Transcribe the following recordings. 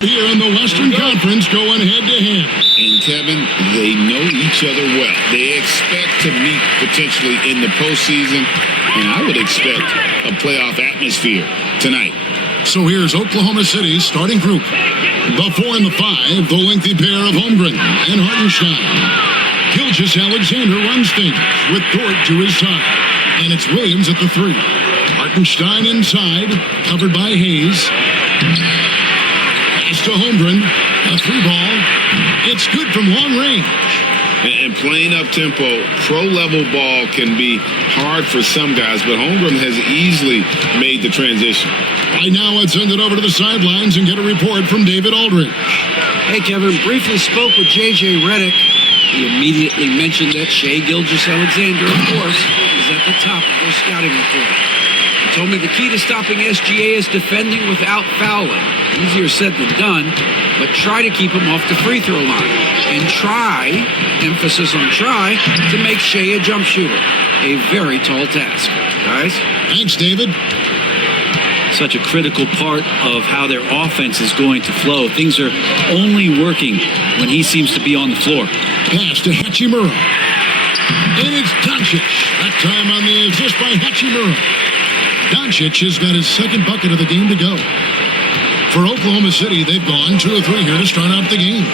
Here in the Western Conference going head-to-head. And, Kevin, they know each other well. They expect to meet potentially in the postseason, and I would expect a playoff atmosphere tonight. So here's Oklahoma City's starting group. The 4 and the 5, the lengthy pair of Holmgren and Hartenstein. Gilgeous-Alexander runs things with Dort to his side. And it's Williams at the 3. Hartenstein inside, covered by Hayes. Pass to Holmgren, a 3 ball. It's good from long range. And playing up-tempo, pro-level ball can be hard for some guys, but Holmgren has easily made the transition. Right now, let's send it over to the sidelines and get a report from David Aldridge. Hey, Kevin, briefly spoke with J.J. Redick. He immediately mentioned that Shai Gilgeous-Alexander, of course, is at the top of their scouting report. He told me the key to stopping SGA is defending without fouling. Easier said than done, but try to keep him off the free throw line. And try, emphasis on try, to make Shai a jump shooter. A very tall task. Guys? Thanks, David. Such a critical part of how their offense is going to flow. Things are only working when he seems to be on the floor. Pass to Hachimura. And it's Doncic. That time on the assist by Hachimura. Doncic has got his second bucket of the game to go. For Oklahoma City, they've gone 2 of 3 here to start out the game.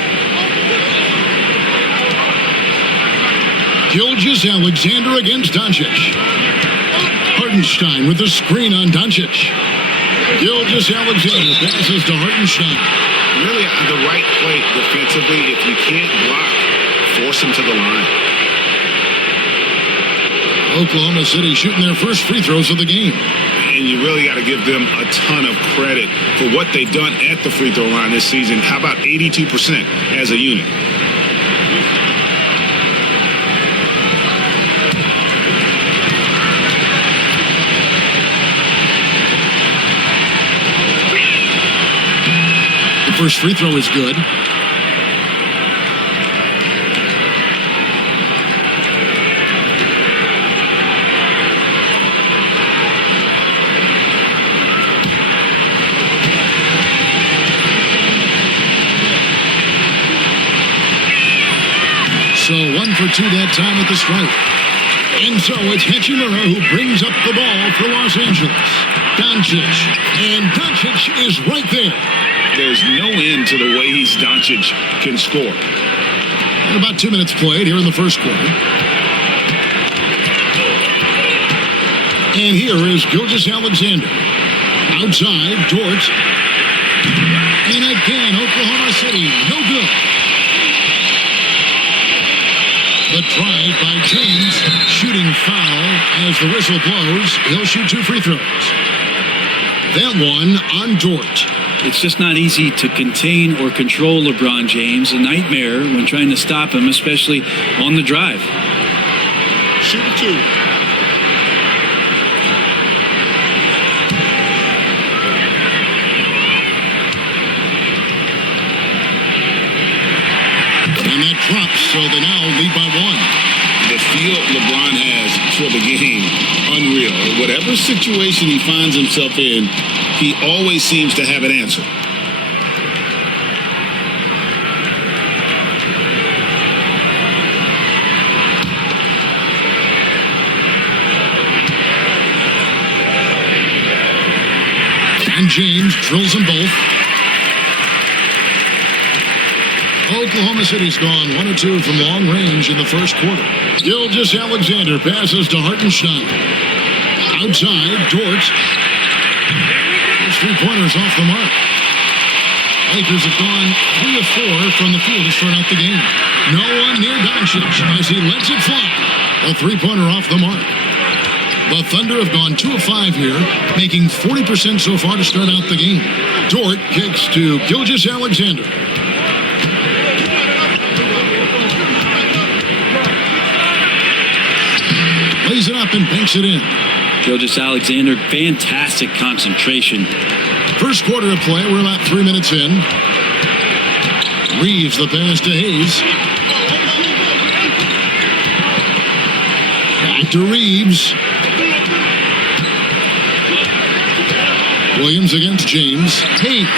Gilgeous-Alexander against Doncic. Hartenstein with the screen on Doncic. Gilgeous-Alexander passes to Hartenstein. Really the right play defensively. If you can't block, force him to the line. Oklahoma City shooting their first free throws of the game. And you really got to give them a ton of credit for what they've done at the free throw line this season. How about 82% as a unit? The first free throw is good. So 1 for 2 that time at the stripe. And so it's Hachimura who brings up the ball for Los Angeles. Doncic. And Doncic is right there. There's no end to the way Doncic can score. And about 2 minutes played here in the first quarter. And here is Gilgeous-Alexander. Outside, Dort. And again, Oklahoma City, no good. The drive by James, shooting foul as the whistle blows. He'll shoot 2 free throws. That one on Dort. It's just not easy to contain or control LeBron James. A nightmare when trying to stop him, especially on the drive. Shoot 2. And that drops, so they now lead by 1. The feel LeBron has for the game, unreal. Whatever situation he finds himself in, he always seems to have an answer. And James drills them both. Oklahoma City's gone 1 of 2 from long range in the first quarter. Gilgeous-Alexander passes to Hartenstein. Outside, Dort. There's 3-pointers off the mark. Lakers have gone 3 of 4 from the field to start out the game. No one near Doncic as he lets it fly. A 3-pointer off the mark. The Thunder have gone 2 of 5 here, making 40% so far to start out the game. Dort kicks to Gilgeous-Alexander. Lays it up and banks it in. Gilgeous-Alexander, fantastic concentration. First quarter of play, we're about 3 minutes in. Reeves the pass to Hayes. Back to Reeves. Williams against James. Hayes.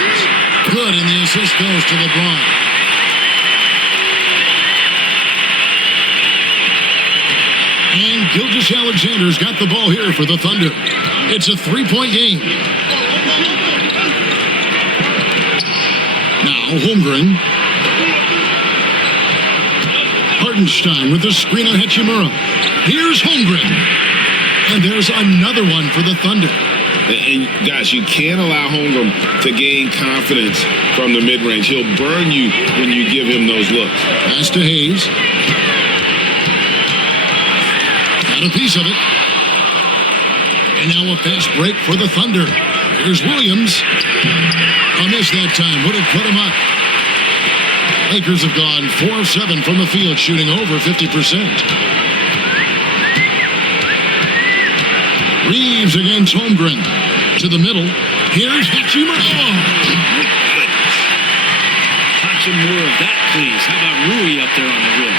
Good, and the assist goes to LeBron. And Gilgeous-Alexander's got the ball here for the Thunder. It's a three-point game. Now Holmgren. Hartenstein with the screen on Hachimura. Here's Holmgren. And there's another one for the Thunder. And guys, you can't allow Holmgren to gain confidence from the mid-range. He'll burn you when you give him those looks. Pass to Hayes. Got a piece of it. And now a fast break for the Thunder. Here's Williams. A miss that time. Would have put him up. Lakers have gone 4 of 7 from the field, shooting over 50%. Reeves against Holmgren. To the middle. Here's Hachimura. Watching more of that, please. How about Rui up there on the rim?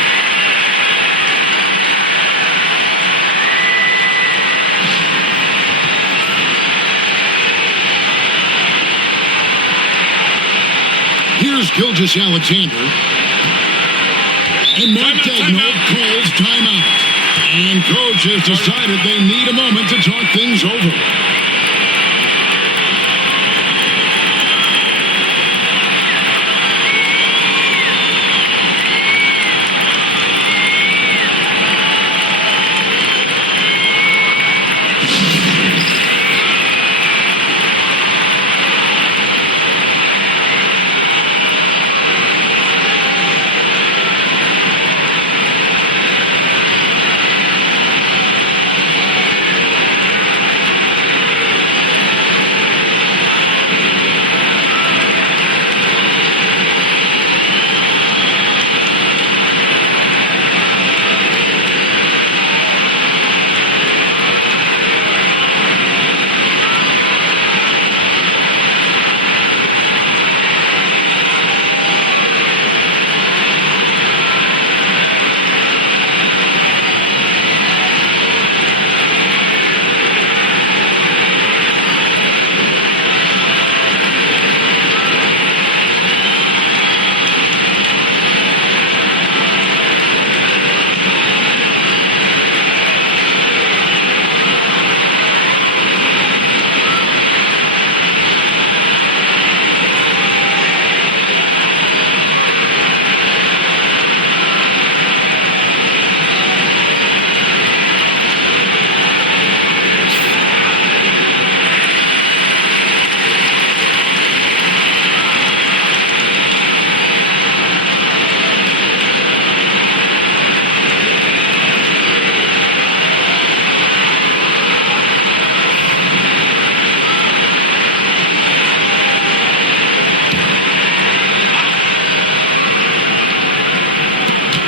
Here's Gilgeous-Alexander. And Mark Daigneault calls timeout. And coach has decided they need a moment to talk things over.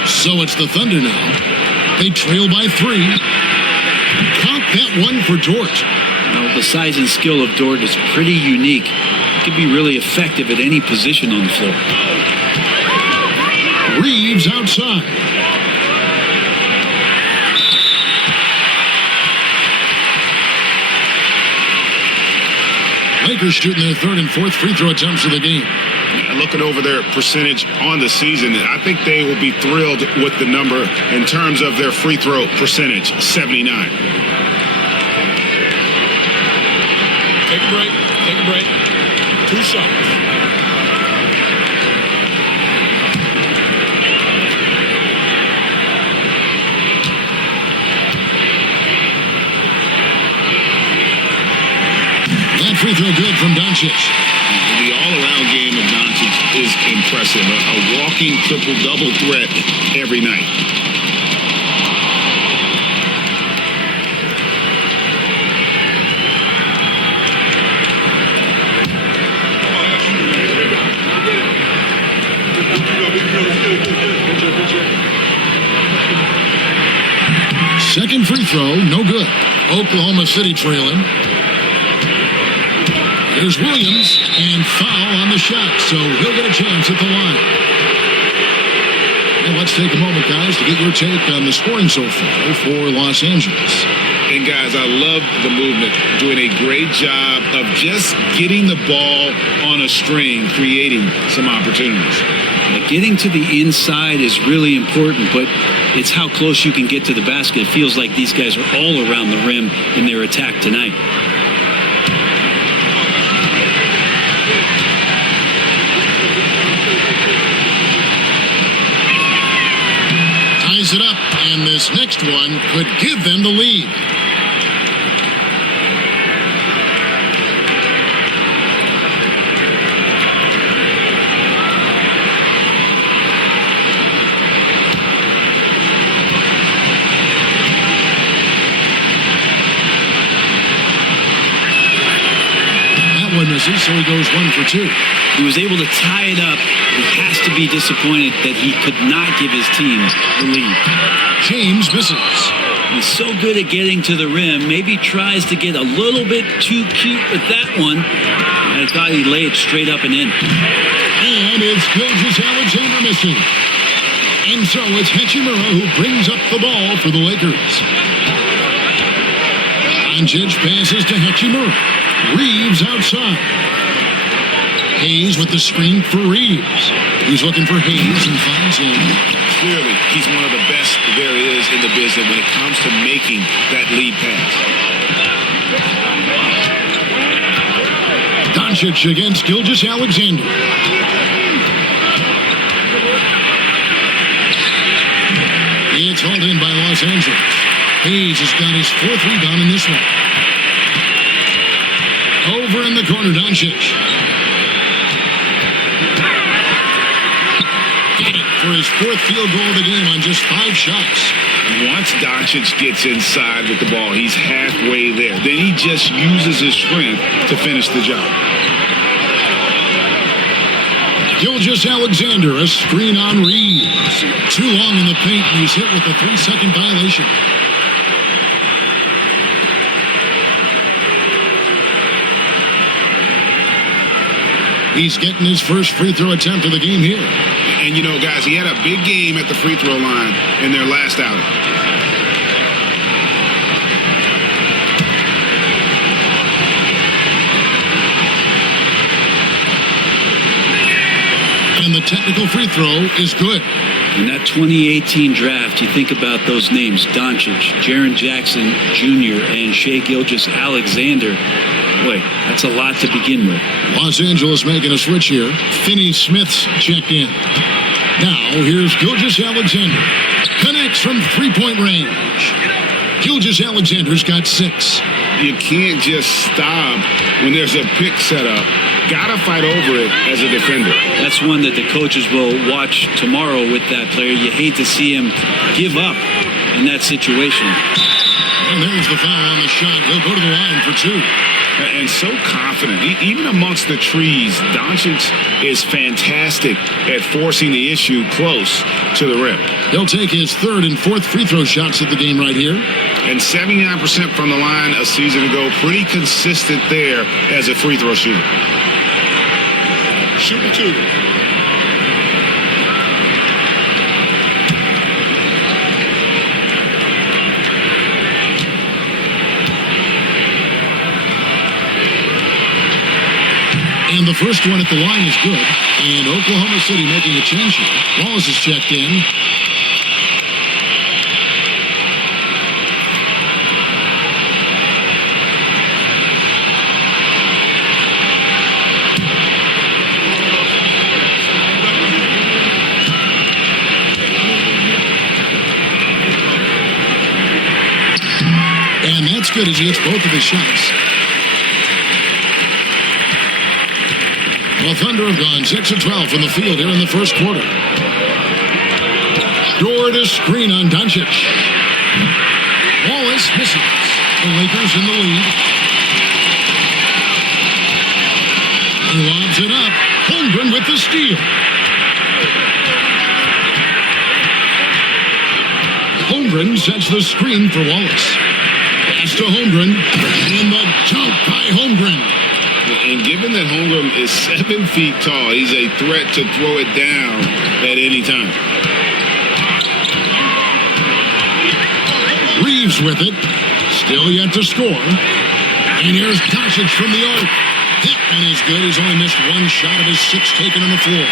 So it's the Thunder now. They trail by 3. Count that one for Dort. Well, the size and skill of Dort is pretty unique. He can be really effective at any position on the floor. Reeves outside. Lakers shooting their third and fourth free throw attempts of the game. Looking over their percentage on the season, I think they will be thrilled with the number in terms of their free throw percentage, 79. Take a break. Take a break. 2 shots. That free throw good from Doncic. The all-around game of Doncic is impressive. A walking triple-double threat every night. Second free throw, no good. Oklahoma City trailing. Here's Williams, and foul on the shot, so he'll get a chance at the line. And let's take a moment, guys, to get your take on the scoring so far for Los Angeles. And, guys, I love the movement, doing a great job of just getting the ball on a string, creating some opportunities. Getting to the inside is really important, but it's how close you can get to the basket. It feels like these guys are all around the rim in their attack tonight. Ties it up, and this next one could give them the lead. Misses, so he goes 1 for 2. He was able to tie it up. He has to be disappointed that he could not give his team the lead. James misses. He's so good at getting to the rim. Maybe tries to get a little bit too cute with that one. I thought he'd lay it straight up and in. And it's Gilgeous-Alexander missing. And so it's Hachimura who brings up the ball for the Lakers. Doncic passes to Hachimura. Reeves outside. Hayes with the screen for Reeves. He's looking for Hayes and finds him. Clearly, he's one of the best there is in the business when it comes to making that lead pass. Doncic against Gilgeous-Alexander. It's hauled in by Los Angeles. Hayes has got his 4th rebound in this one. Over in the corner, Doncic. Got it for his 4th field goal of the game on just 5 shots. Once Doncic gets inside with the ball, he's halfway there. Then he just uses his strength to finish the job. Gilgeous-Alexander, a screen on Reeves. Too long in the paint, and he's hit with a 3-second violation. He's getting his first free throw attempt of the game here. And, you know, guys, he had a big game at the free throw line in their last outing. And the technical free throw is good. In that 2018 draft, you think about those names, Doncic, Jaren Jackson Jr., and Shai Gilgeous-Alexander. Boy, that's a lot to begin with. Los Angeles making a switch here. Finney Smith's checked in. Now, here's Gilgeous-Alexander. Connects from 3-point range. Gilgeous-Alexander's got 6. You can't just stop when there's a pick set up. Gotta fight over it as a defender. That's one that the coaches will watch tomorrow with that player. You hate to see him give up in that situation. And there's the foul on the shot. He'll go to the line for 2. And so confident. Even amongst the trees, Doncic is fantastic at forcing the issue close to the rim. He'll take his 3rd and 4th free throw shots at the game right here. And 79% from the line a season ago. Pretty consistent there as a free throw shooter. Shooting 2. And the first one at the line is good. And Oklahoma City making a change here. Wallace is checked in. And that's good as he hits both of his shots. Well, Thunder have gone 6 of 12 from the field here in the first quarter. Dort a screen on Doncic. Wallace misses. The Lakers in the lead. He lobs it up. Holmgren with the steal. Holmgren sets the screen for Wallace. Pass to Holmgren. And the dunk by Holmgren. And given that Holmgren is 7 feet tall, he's a threat to throw it down at any time. Reeves with it. Still yet to score. And here's Doncic from the arc. That one is good. He's only missed one shot of his 6 taken on the floor.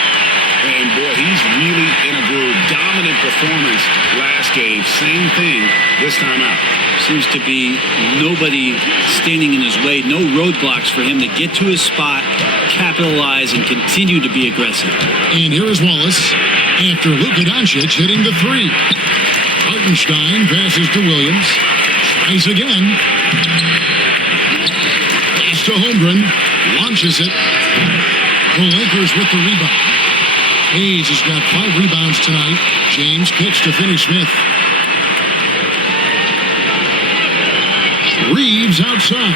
And, boy, he's really in a groove. Dominant performance last game. Same thing this time out. Seems to be nobody standing in his way. No roadblocks for him to get to his spot, capitalize, and continue to be aggressive. And here is Wallace after Luka Doncic hitting the 3. Hartenstein passes to Williams. Tries again. Pass to Holmgren. Launches it. The Lakers with the rebound. Hayes has got 5 rebounds tonight. James kicks to Finney-Smith. Reeves outside.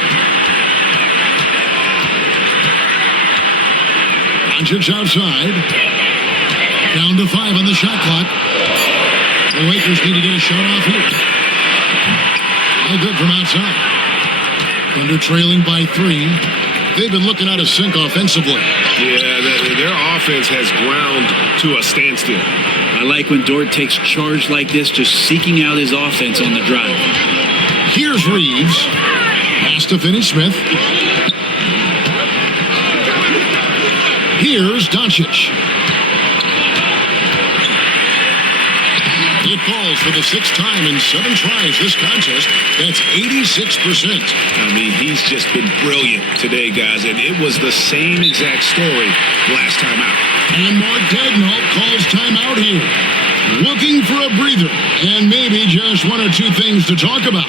Doncic outside. Down to 5 on the shot clock. The Lakers need to get a shot off here. No good from outside. Thunder trailing by 3. They've been looking out of sync offensively. Yeah, their offense has ground to a standstill. I like when Dort takes charge like this, just seeking out his offense on the drive. Here's Reeves. Pass to Finney-Smith. Here's Doncic. It falls for the 6th time in 7 tries this contest. That's 86%. I mean, he's just been brilliant today, guys, and it was the same exact story last time out. And Mark Daigneault calls timeout here. Looking for a breather and maybe just 1 or 2 things to talk about.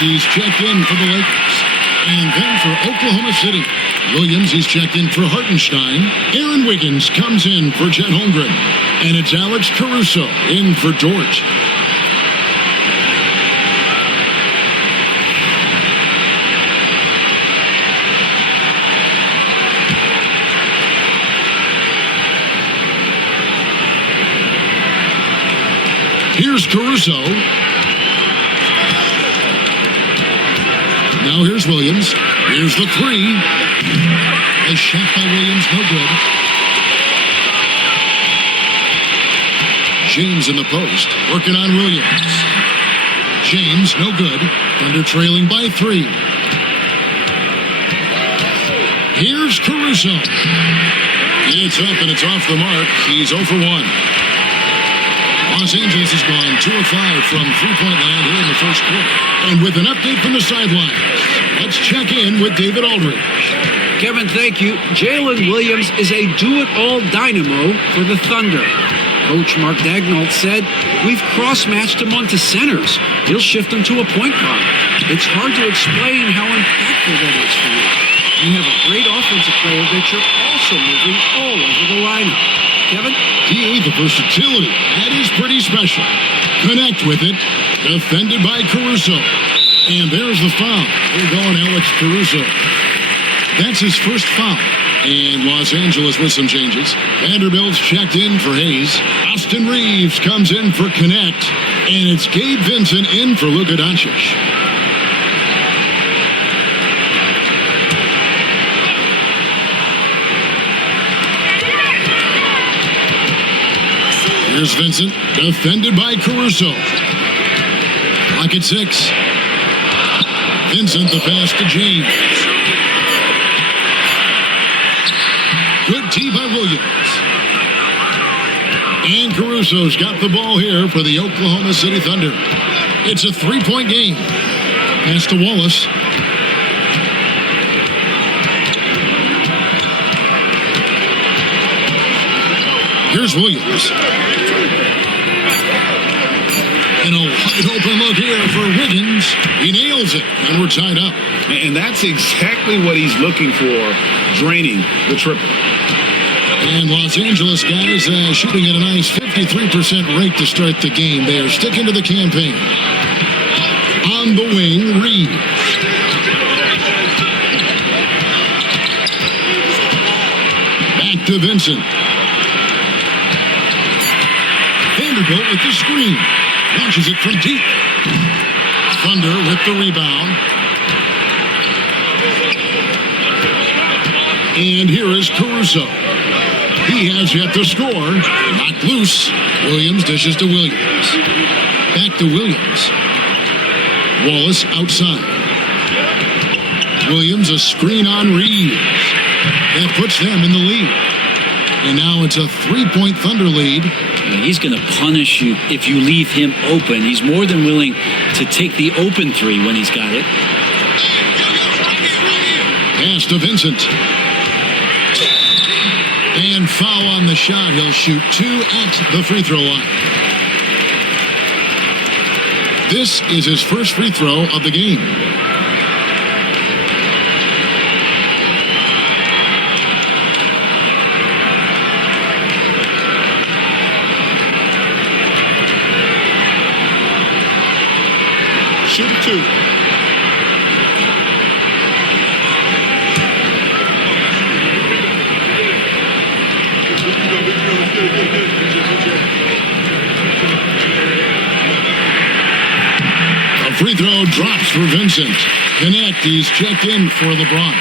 He's checked in for the Lakers. And then for Oklahoma City, Williams, he's checked in for Hartenstein. Aaron Wiggins comes in for Chet Holmgren. And it's Alex Caruso in for Dort. Here's Caruso. Now here's Williams. Here's the 3. A shot by Williams, no good. James in the post, working on Williams. James, no good. Thunder trailing by 3. Here's Caruso. It's up and it's off the mark. He's 0 for 1. Los Angeles has gone 2 of 5 from three-point land here in the first quarter. And with an update from the sidelines, let's check in with David Aldridge. Kevin, thank you. Jalen Williams is a do-it-all dynamo for the Thunder. Coach Mark Daigneault said, "We've cross-matched him onto centers. He'll shift them to a point guard. It's hard to explain how impactful that is for you. You have a great offensive player that you're also moving all over the lineup." Kevin? DA, the versatility. That is pretty special. Connect with it. Defended by Caruso. And there's the foul. We're going Alex Caruso. That's his first foul. And Los Angeles with some changes. Vanderbilt's checked in for Hayes. Austin Reeves comes in for Connect. And it's Gabe Vincent in for Luka Doncic. Here's Vincent, defended by Caruso. Clock at 6. Vincent, the pass to James. Good tee by Williams. And Caruso's got the ball here for the Oklahoma City Thunder. It's a 3-point game. Pass to Wallace. Here's Williams. And a wide open look here for Wiggins. He nails it, and we're tied up. And that's exactly what he's looking for, draining the triple. And Los Angeles guys shooting at a nice 53% rate to start the game. They are sticking to the campaign. On the wing, Reeves. Back to Vincent. Vanderbilt with the screen. Launches it from deep. Thunder with the rebound. And here is Caruso. He has yet to score. Knocked loose. Williams dishes to Williams. Back to Williams. Wallace outside. Williams a screen on Reeves. That puts them in the lead. And now it's a 3-point Thunder lead. He's going to punish you if you leave him open. He's more than willing to take the open three when he's got it. Pass to Vincent. And foul on the shot. He'll shoot 2 at the free throw line. This is his first free throw of the game. Shoot 2. A free throw drops for Vincent. Connect. He's checked in for LeBron.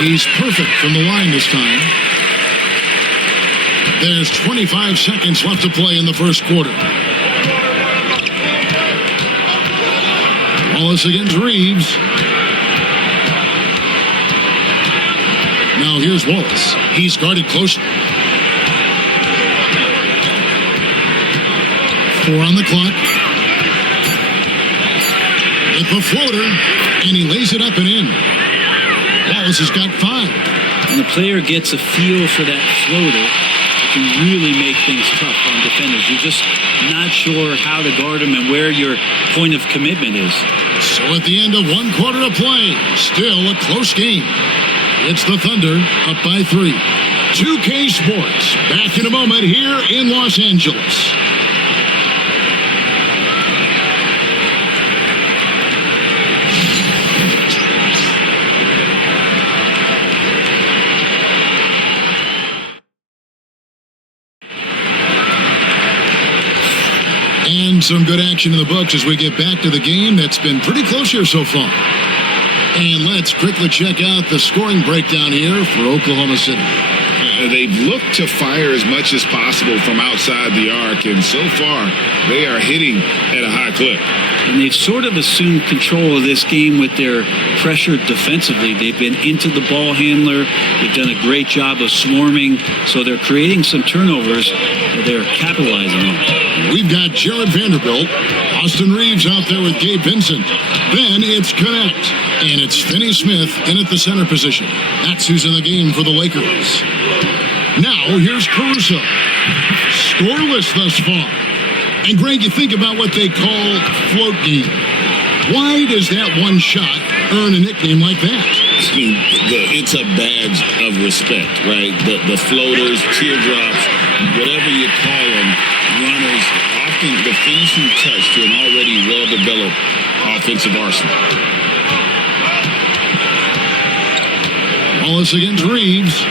He's perfect from the line this time. There's 25 seconds left to play in the first quarter. Wallace against Reeves. Now here's Wallace. He's guarded closely. 4 on the clock. With the floater, and he lays it up and in. Wallace has got 5. When the player gets a feel for that floater, it can really make things tough on defenders. You're just not sure how to guard them and where your point of commitment is. So at the end of 1 quarter of play, still a close game. It's the Thunder up by 3. 2K Sports, back in a moment here in Los Angeles. And some good action in the books as we get back to the game that's been pretty close here so far. And let's quickly check out the scoring breakdown here for Oklahoma City. They've looked to fire as much as possible from outside the arc, and so far they are hitting at a high clip. And they've sort of assumed control of this game with their pressure defensively. They've been into the ball handler. They've done a great job of swarming, so they're creating some turnovers that they're capitalizing on. We've got Jared Vanderbilt, Austin Reeves out there with Gabe Vincent. Then it's Connect, and it's Finney Smith in at the center position. That's who's in the game for the Lakers. Now here's Caruso. Scoreless thus far. And Greg, you think about what they call float game. Why does that one shot earn a nickname like that? I mean, it's a badge of respect, right? The floaters, teardrops, whatever you call them, runners, often the finishing touch to an already well-developed offensive arsenal. Wallace against Reeves.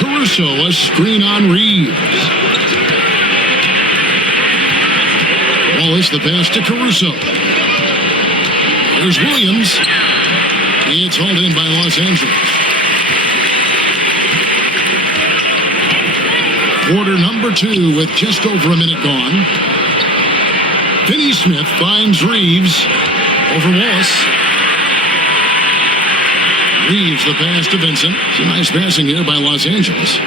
Caruso, a screen on Reeves. Wallace, the pass to Caruso. Here's Williams. It's hauled in by Los Angeles. Quarter number 2 with just over a minute gone. Finney Smith finds Reeves over Wallace. Reeves the pass to Vincent. Some nice passing here by Los Angeles.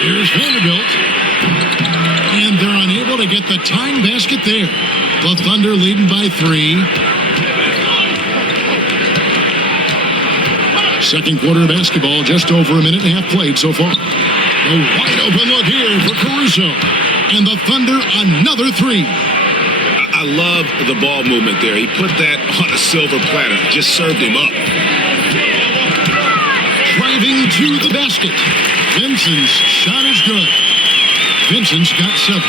Here's Vanderbilt. And they're unable to get the tying basket there. The Thunder leading by 3. Second quarter basketball, just over a minute and a half played so far. A wide open look here for Caruso. And the Thunder, another 3. I love the ball movement there. He put that on a silver platter. Just served him up. Driving to the basket. Vincent's shot is good. Vincent's got 7.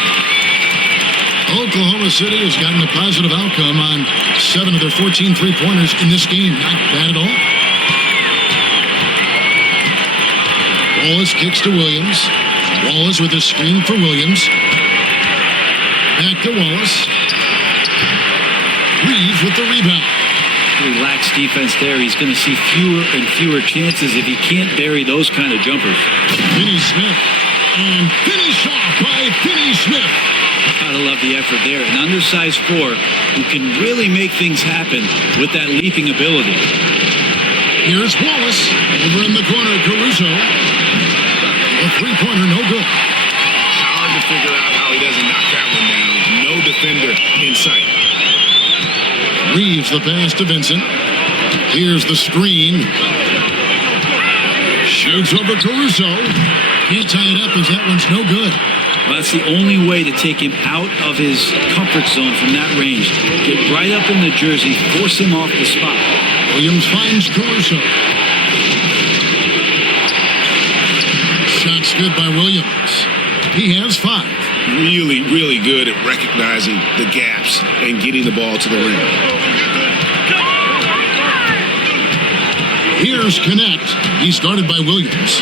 Oklahoma City has gotten a positive outcome on 7 of their 14 three-pointers in this game. Not bad at all. Wallace kicks to Williams. Wallace with a screen for Williams. Back to Wallace. Reeves with the rebound. Relaxed defense there. He's going to see fewer and fewer chances if he can't bury those kind of jumpers. Finney Smith. And finish off by Finney Smith. Gotta love the effort there. An undersized 4 who can really make things happen with that leaping ability. Here's Wallace. Over in the corner, Caruso. A three-pointer, no good. Hard to figure out how he doesn't knock that one down. No defender in sight. Reeves the pass to Vincent. Here's the screen. Shoots over Caruso. Can't tie it up as that one's no good. Well, that's the only way to take him out of his comfort zone from that range. Get right up in the jersey, force him off the spot. Williams finds Caruso. Shot's good by Williams. He has 5. Really, really good at recognizing the gaps and getting the ball to the rim. Here's Connect. He started by Williams.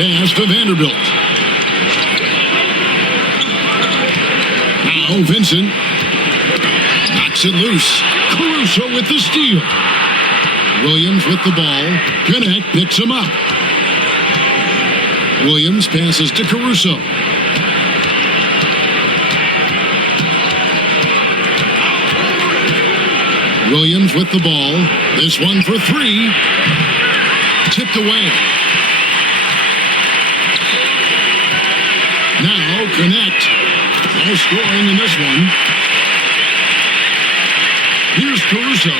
Pass to Vanderbilt. Now Vincent knocks it loose. Caruso with the steal. Williams with the ball. Connect picks him up. Williams passes to Caruso. Williams with the ball. This one for 3. Tipped away. Now Connect. No scoring in this one. Here's Caruso.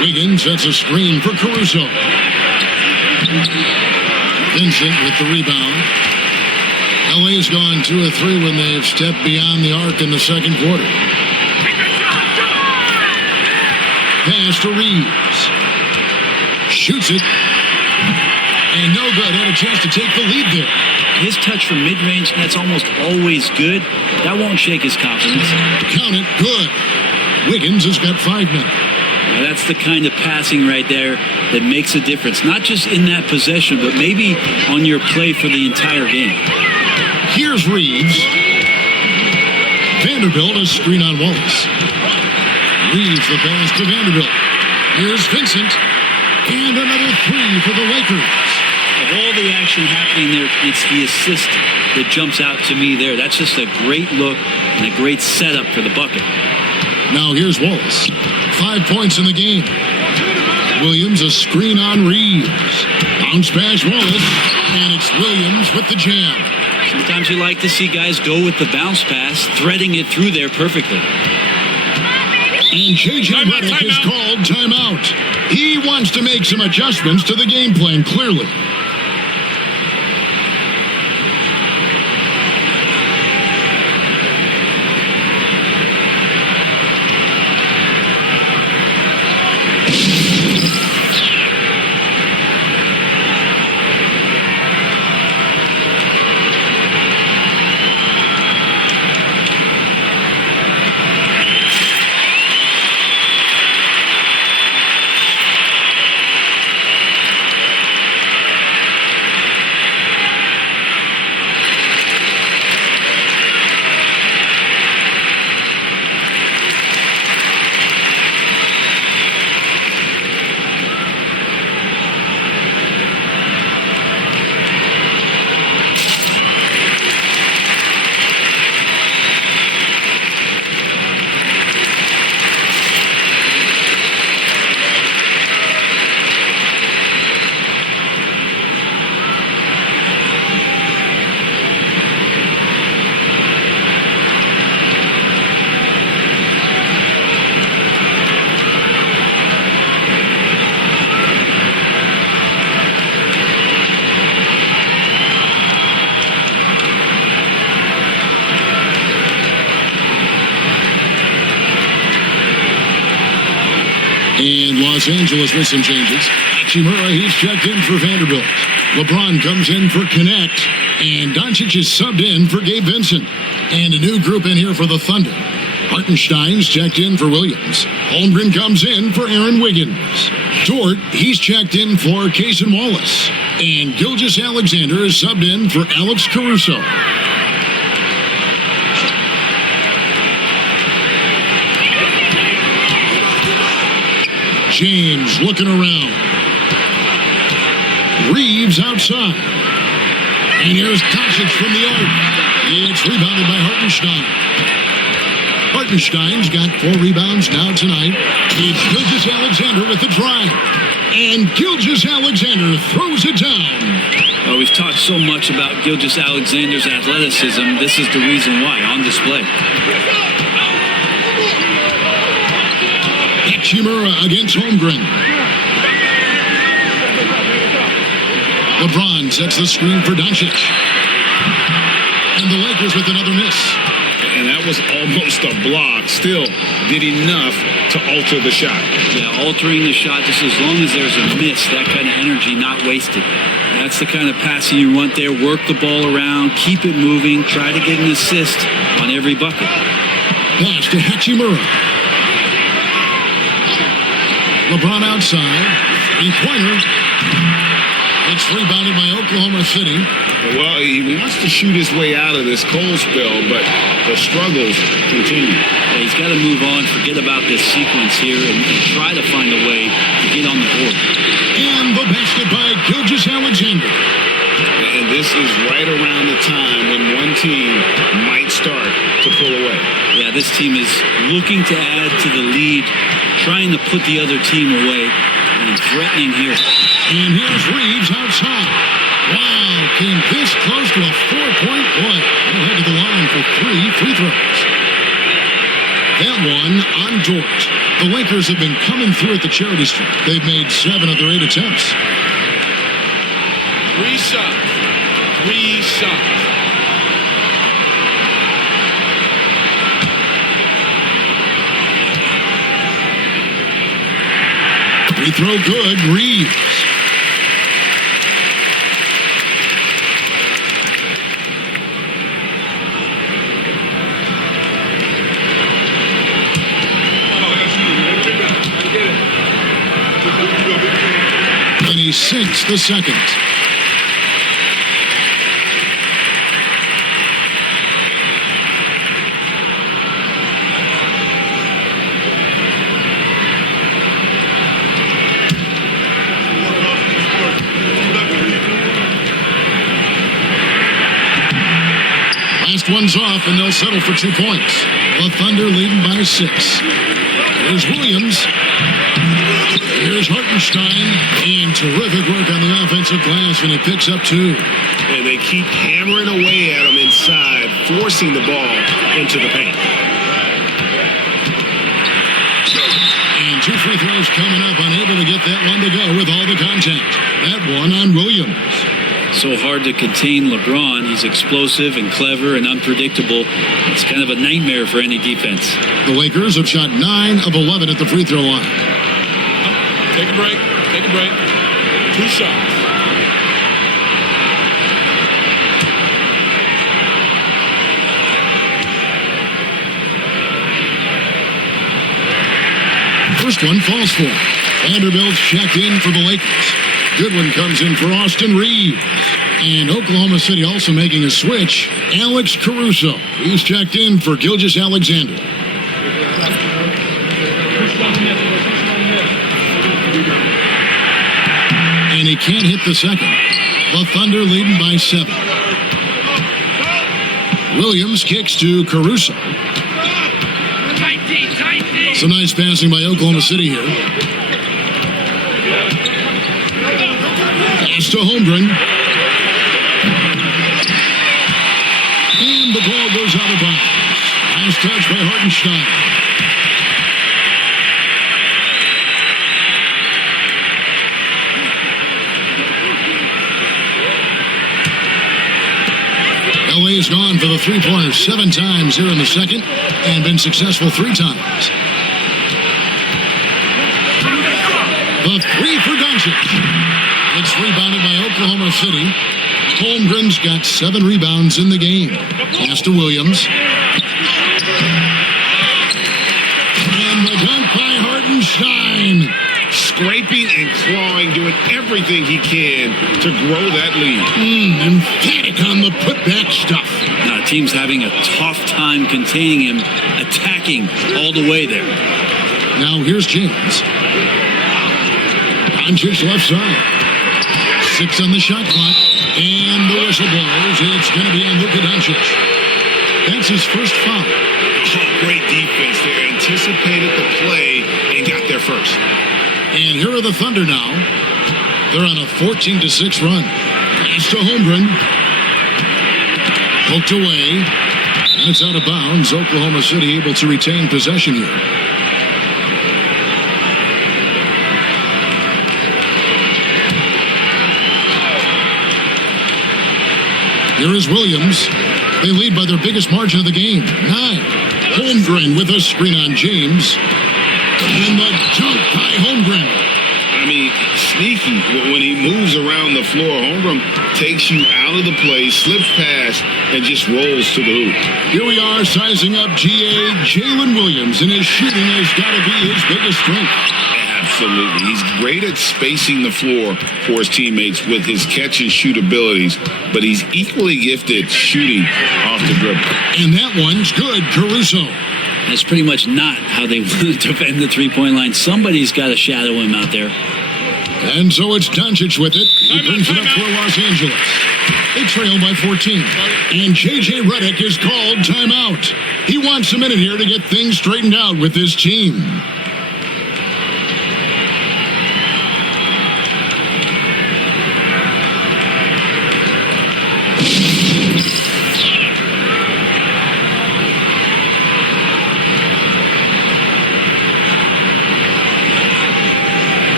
Wiggins sets a screen for Caruso. Vincent with the rebound. LA's gone 2 of 3 when they've stepped beyond the arc in the second quarter. Pass to Reeves. Shoots it. And no good. Had a chance to take the lead there. His touch from mid-range, that's almost always good. That won't shake his confidence. Count it. Good. Wiggins has got 5 now. Now that's the kind of passing right there that makes a difference. Not just in that possession, but maybe on your play for the entire game. Here's Reeves. Vanderbilt, a screen on Wallace. Reeves the pass to Vanderbilt. Here's Vincent. And another 3 for the Lakers. Of all the action happening there, it's the assist that jumps out to me there. That's just a great look and a great setup for the bucket. Now here's Wallace. 5 points in the game. Williams, a screen on Reeves. Bounce pass Wallace. And it's Williams with the jam. Sometimes you like to see guys go with the bounce pass, threading it through there perfectly. And J.J. Redick is called timeout. He wants to make some adjustments to the game plan, clearly. And Los Angeles with some changes. Hachimura, he's checked in for Vanderbilt. LeBron comes in for Connect. And Doncic is subbed in for Gabe Vincent. And a new group in here for the Thunder. Hartenstein's checked in for Williams. Holmgren comes in for Aaron Wiggins. Dort, he's checked in for Cason Wallace. And Gilgeous-Alexander is subbed in for Alex Caruso. James looking around. Reeves outside. And here's Doncic from the arc. It's rebounded by Hartenstein. Hartenstein's got 4 rebounds now tonight. It's Gilgeous-Alexander with the drive. And Gilgeous-Alexander throws it down. Well, we've talked so much about Gilgeous-Alexander's athleticism. This is the reason why, on display. Hachimura against Holmgren. LeBron sets the screen for Doncic. And the Lakers with another miss. And that was almost a block. Still did enough to alter the shot. Yeah, altering the shot, just as long as there's a miss, that kind of energy not wasted. That's the kind of passing you want there. Work the ball around, keep it moving, try to get an assist on every bucket. Pass to Hachimura. LeBron outside. 3-pointer. It's rebounded by Oklahoma City. Well, he wants to shoot his way out of this cold spell, but the struggles continue. Yeah, he's got to move on, forget about this sequence here, and try to find a way to get on the board. And the basket by Gilgeous-Alexander. And this is right around the time when one team might start to pull away. Yeah, this team is looking to add to the lead, trying to put the other team away, and threatening here. And here's Reeves outside. Wow, came this close to a 4-point play. He'll head to the line for 3 free throws. That one on Dort. The Lakers have been coming through at the charity stripe. They've made 7 of their 8 attempts. 3 shots. 3 shots. Free throw good, Reeves. And he sinks the second. Last one's off, and they'll settle for 2 points. The Thunder leading by 6. Here's Williams. Here's Hartenstein. And terrific work on the offensive glass, and he picks up 2. And they keep hammering away at him inside, forcing the ball into the paint. And 2 free throws coming up, unable to get that one to go with all the contact. That one on Williams. So hard to contain LeBron. He's explosive and clever and unpredictable. It's kind of a nightmare for any defense. The Lakers have shot 9 of 11 at the free throw line. Take a break. Take a break. 2 shots. First one falls for. Vanderbilt's checked in for the Lakers. Goodwin comes in for Austin Reeves. And Oklahoma City also making a switch. Alex Caruso. He's checked in for Gilgeous-Alexander. And he can't hit the second. The Thunder leading by 7. Williams kicks to Caruso. Some nice passing by Oklahoma City here. Pass to Holmgren. And the ball goes out of bounds. Nice touch by Hartenstein. LA's gone for the 3-pointer 7 times here in the second and been successful 3 times. The three for Doncic. It's rebounded by Oklahoma City. Holmgren's got 7 rebounds in the game. Pass to Williams. And the dunk by Hartenstein. Scraping and clawing, doing everything he can to grow that lead. Emphatic on the putback stuff. Now, the team's having a tough time containing him, attacking all the way there. Now here's James. Doncic left side. 6 on the shot clock. And the whistle blows. It's going to be on Luka Doncic. That's his first foul. Oh, great defense there. Anticipated the play and got there first. And here are the Thunder now. They're on a 14-6 run. Pass to Holmgren. Poked away. And it's out of bounds. Oklahoma City able to retain possession here. Here is Williams. They lead by their biggest margin of the game, 9. Holmgren with a screen on James. And the dunk by Holmgren. I mean, sneaky. When he moves around the floor, Holmgren takes you out of the play, slips past, and just rolls to the hoop. Here we are sizing up GA Jalen Williams, and his shooting has got to be his biggest strength. Absolutely. He's great at spacing the floor for his teammates with his catch and shoot abilities, but he's equally gifted shooting off the dribble. And that one's good, Caruso. That's pretty much not how they want to defend the three-point line. Somebody's got to shadow him out there. And so it's Doncic with it. He brings it up for Los Angeles. They trail by 14. And J.J. Redick is called timeout. He wants a minute here to get things straightened out with his team.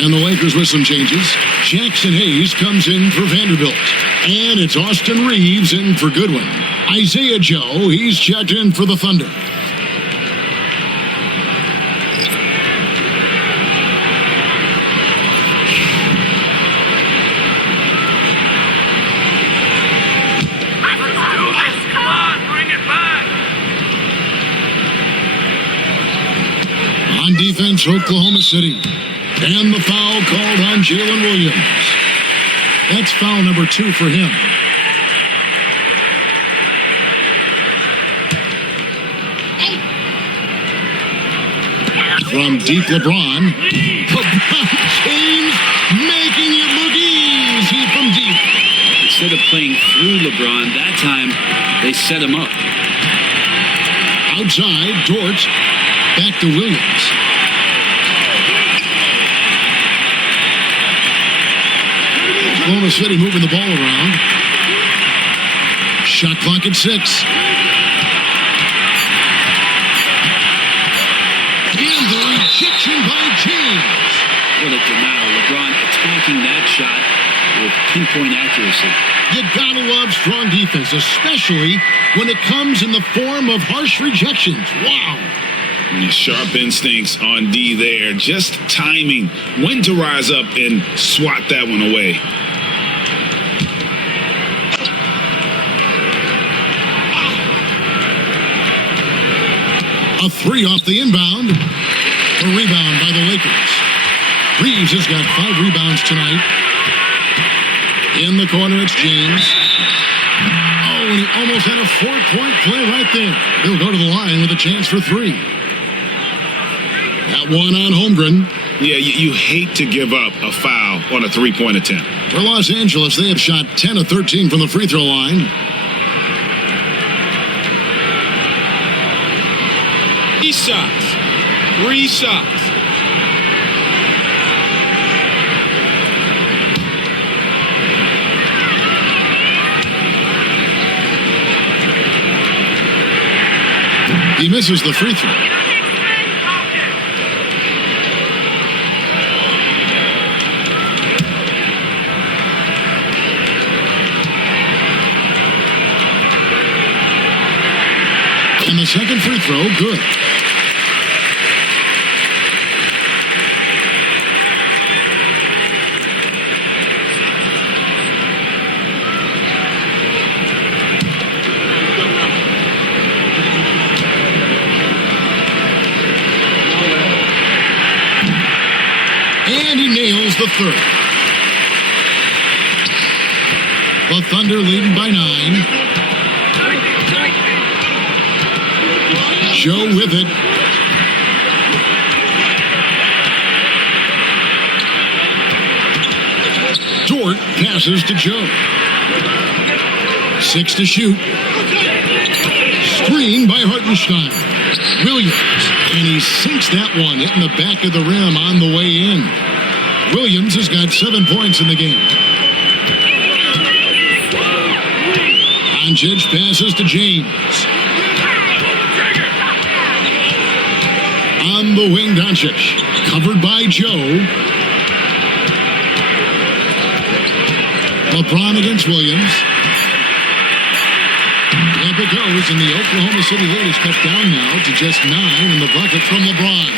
And the Lakers with some changes. Jackson Hayes comes in for Vanderbilt. And it's Austin Reeves in for Goodwin. Isaiah Joe, he's checked in for the Thunder. On defense, Oklahoma City. And the foul called on Jalen Williams. That's foul number 2 for him. From deep LeBron. LeBron James making it look easy from deep. Instead of playing through LeBron, that time they set him up. Outside, Dort. Back to Williams. Oklahoma City moving the ball around. Shot clock at 6. And the rejection by James. What a denial. LeBron attacking that shot with pinpoint accuracy. You gotta love strong defense, especially when it comes in the form of harsh rejections. Wow. Sharp instincts on D there. Just timing when to rise up and swat that one away. A three off the inbound. A rebound by the Lakers. Reeves has got 5 rebounds tonight. In the corner, it's James. Oh, and he almost had a 4-point play right there. He'll go to the line with a chance for 3. That one on Holmgren. Yeah, you hate to give up a foul on a 3-point attempt. For Los Angeles, they have shot 10 of 13 from the free throw line. 3 shots. 3 shots. He misses the free throw. And the second free throw, good. And he nails the third. The Thunder leading by 9. Joe with it. Dort passes to Joe. 6 to shoot. Screen by Hartenstein. Williams. And he sinks that one, hitting the back of the rim on the way in. Williams has got 7 points in the game. Doncic passes to James. On the wing, Doncic. Covered by Joe. LeBron against Williams. Up it goes, and the Oklahoma City lead is cut down now to just 9 in the bucket from LeBron.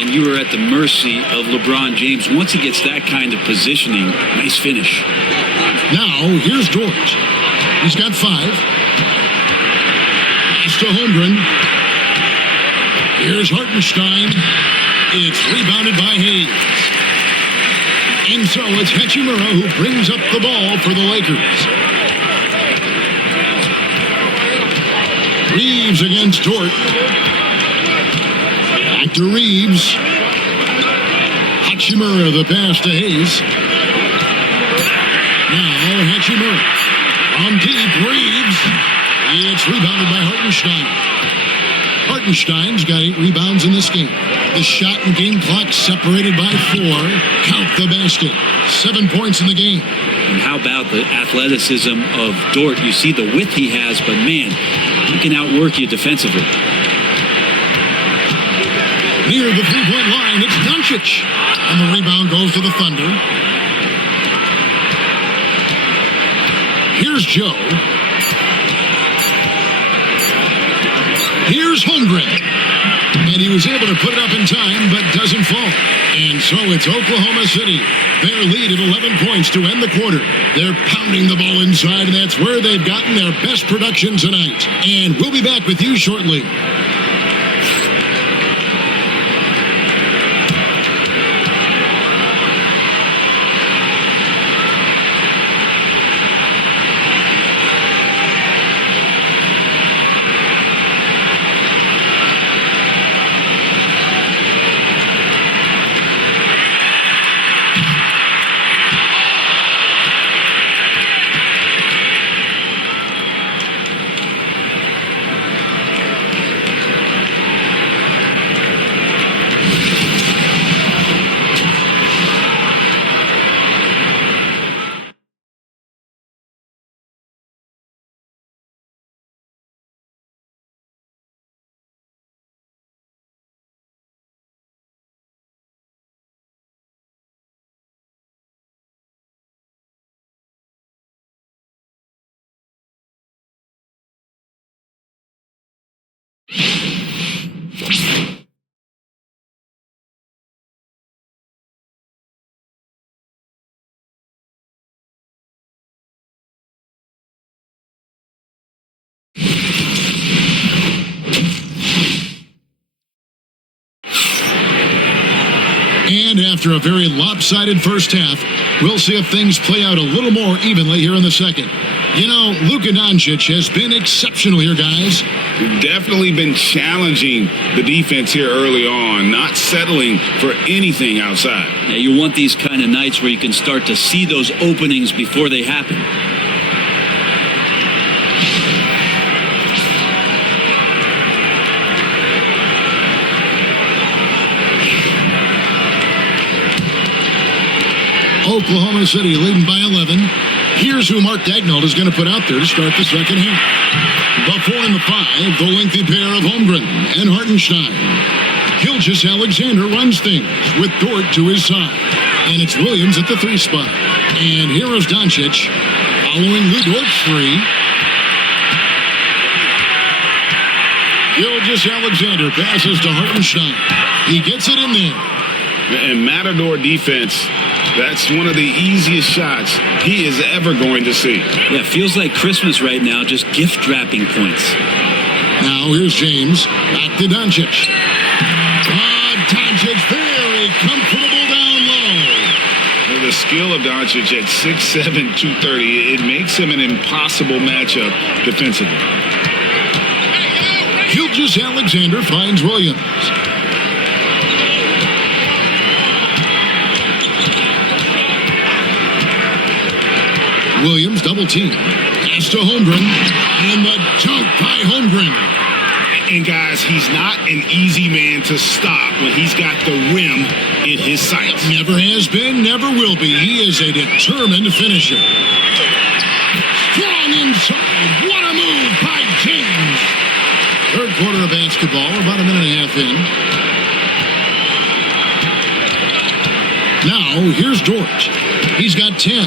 And you are at the mercy of LeBron James. Once he gets that kind of positioning, nice finish. Now, here's Dort. He's got 5. Pass to Holmgren. Here's Hartenstein. It's rebounded by Hayes. And so it's Hachimura who brings up the ball for the Lakers. Reeves against Dort. Back to Reeves. Hachimura, the pass to Hayes. Now Hachimura. From deep, Reeves. It's rebounded by Hartenstein. Hartenstein's got 8 rebounds in this game. The shot and game clock separated by 4. Count the basket. 7 points in the game. And how about the athleticism of Dort? You see the width he has, but man, he can outwork you defensively. Near the 3-point line, it's Doncic. And the rebound goes to the Thunder. Here's Joe. Here's Holmgren. And he was able to put it up in time, but doesn't fall. And so it's Oklahoma City. Their lead at 11 points to end the quarter. They're pounding the ball inside, and that's where they've gotten their best production tonight. And we'll be back with you shortly. And after a very lopsided first half, we'll see if things play out a little more evenly here in the second. You know, Luka Doncic has been exceptional here, guys. Definitely been challenging the defense here early on, not settling for anything outside. Now, you want these kind of nights where you can start to see those openings before they happen. Oklahoma City leading by 11. Here's who Mark Daigneault is going to put out there to start the second half. The 4 and the 5, the lengthy pair of Holmgren and Hartenstein. Gilgeous-Alexander runs things with Dort to his side. And it's Williams at the 3 spot. And here is Doncic following Lou Dort's 3. Gilgeous-Alexander passes to Hartenstein. He gets it in there. And Matador defense, that's one of the easiest shots he is ever going to see. Yeah, feels like Christmas right now, just gift wrapping points. Now here's James, back to Doncic. Doncic very comfortable down low. Well, the skill of Doncic at 6'7", 230, it makes him an impossible matchup defensively. Gilgeous-Alexander finds Williams. Williams double team. Pass to Holmgren. And the dunk by Holmgren. And guys, he's not an easy man to stop when he's got the rim in his sights. Never has been, never will be. He is a determined finisher. Strong inside. What a move by James. Third quarter of basketball, about a minute and a half in. Now, here's Dort. He's got 10.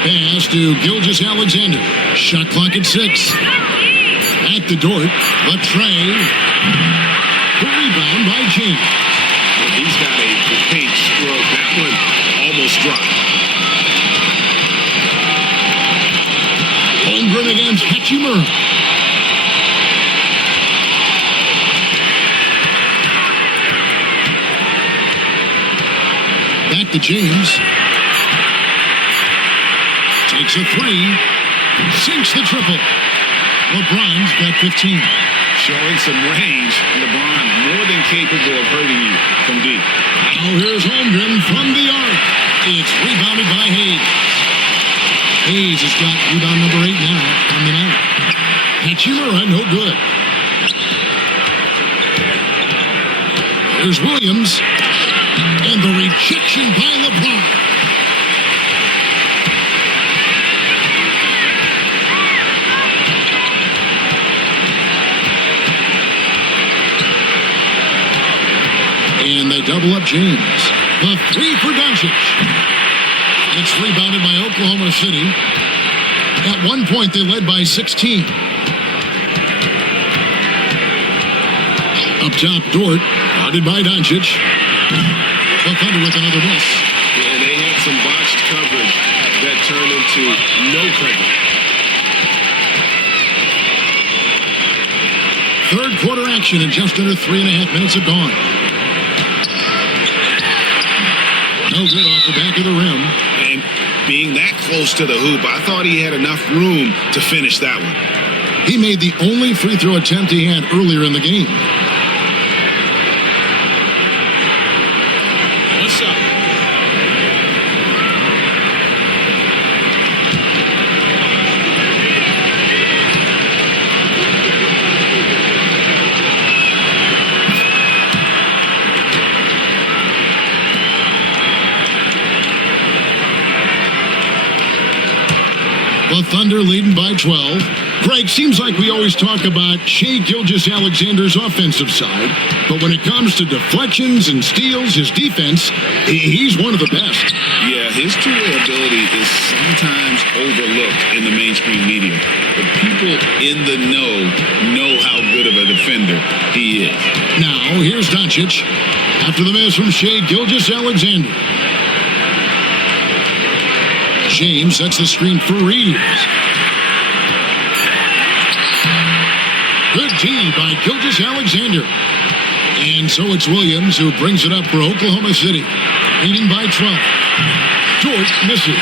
Pass to Gilgeous-Alexander. Shot clock at 6. Back to Dort. The tray. The rebound by James. Well, he's got a paint stroke. That one almost dropped. Holmgren against Hachimura. Back to James. Takes a 3. Sinks the triple. LeBron's got 15. Showing some range. LeBron more than capable of hurting you from deep. Now here's Holmgren from the arc. It's rebounded by Hayes. Hayes has got rebound number 8 now on the night. Hachimura, no good. Here's Williams. And the rejection by LeBron. And they double up James. The 3 for Doncic. It's rebounded by Oklahoma City. At one point, they led by 16. Up top, Dort, guarded by Doncic. The Thunder with another miss. Yeah, they had some botched coverage that turned into no coverage. Third quarter action in just under 3.5 minutes have gone. No good off the back of the rim. And being that close to the hoop, I thought he had enough room to finish that one. He made the only free throw attempt he had earlier in the game. What's up? The Thunder leading by 12. Greg, seems like we always talk about Shai Gilgeous-Alexander's offensive side, but when it comes to deflections and steals, his defense, he's one of the best. Yeah, his two-way ability is sometimes overlooked in the mainstream media, but people in the know how good of a defender he is. Now, here's Doncic after the miss from Shai Gilgeous-Alexander. James sets the screen for Reeves. Good D by Gilgeous Alexander. And so it's Williams who brings it up for Oklahoma City, leading by 12. Dort misses.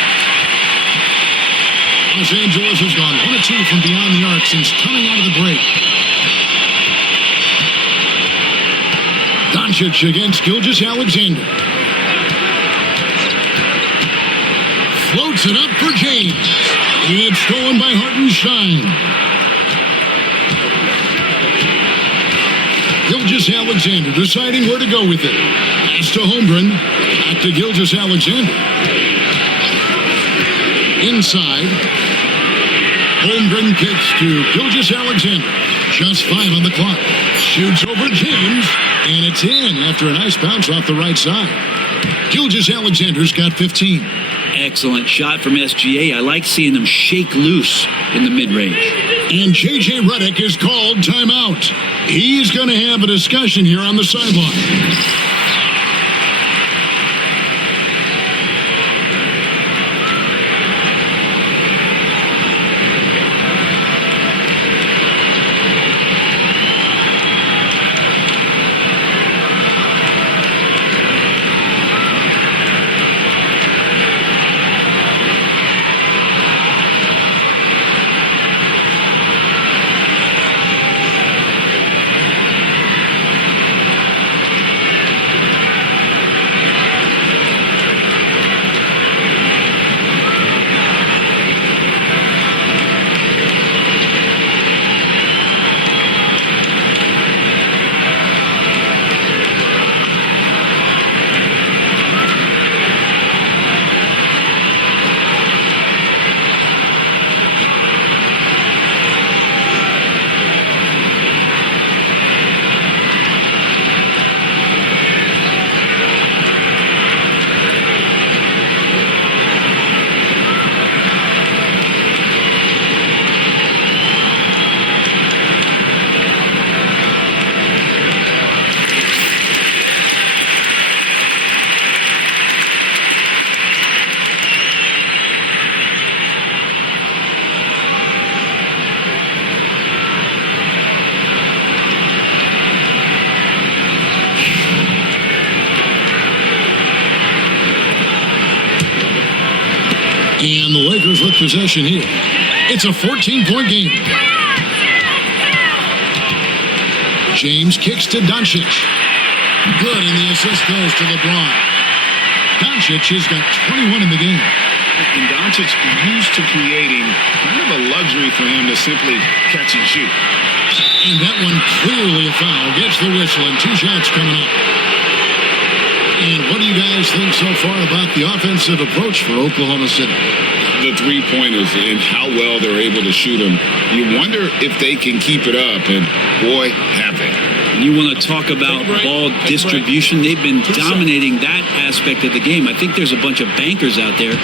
Los Angeles has gone 1 of 2 from beyond the arc since coming out of the break. Doncic against Gilgeous Alexander. Floats it up for James. It's stolen by Hartenstein. Gilgeous Alexander deciding where to go with it. Pass to Holmgren. Back to Gilgeous Alexander. Inside. Holmgren kicks to Gilgeous Alexander. Just 5 on the clock. Shoots over James. And it's in after a nice bounce off the right side. Gilgeous Alexander's got 15. Excellent shot from SGA. I like seeing them shake loose in the mid-range. And J.J. Redick is called timeout. He's going to have a discussion here on the sideline. And the Lakers with possession here. It's a 14-point game. James kicks to Doncic. Good, and the assist goes to LeBron. Doncic has got 21 in the game. And Doncic used to creating kind of a luxury for him to simply catch and shoot. And that one clearly a foul. Gets the whistle, and 2 shots coming up. And what do you guys think so far about the offensive approach for Oklahoma City? The three-pointers and how well they're able to shoot them. You wonder if they can keep it up, and boy, have they. And you want to talk about ball distribution. They've been dominating that aspect of the game. I think there's a bunch of bankers out there.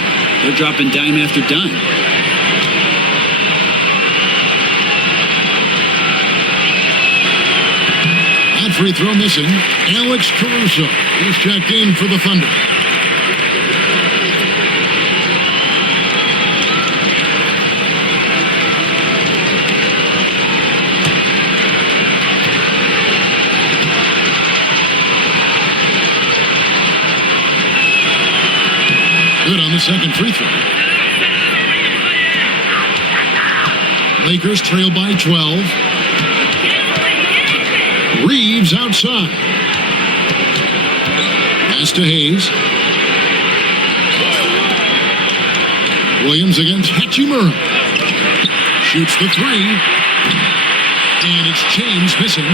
They're dropping dime after dime. That free throw missing. Alex Caruso is checked in for the Thunder. Good on the second free throw. Lakers trail by 12. Reeves outside. Pass to Hayes. Williams against Hachimura. Shoots the 3. And it's James missing.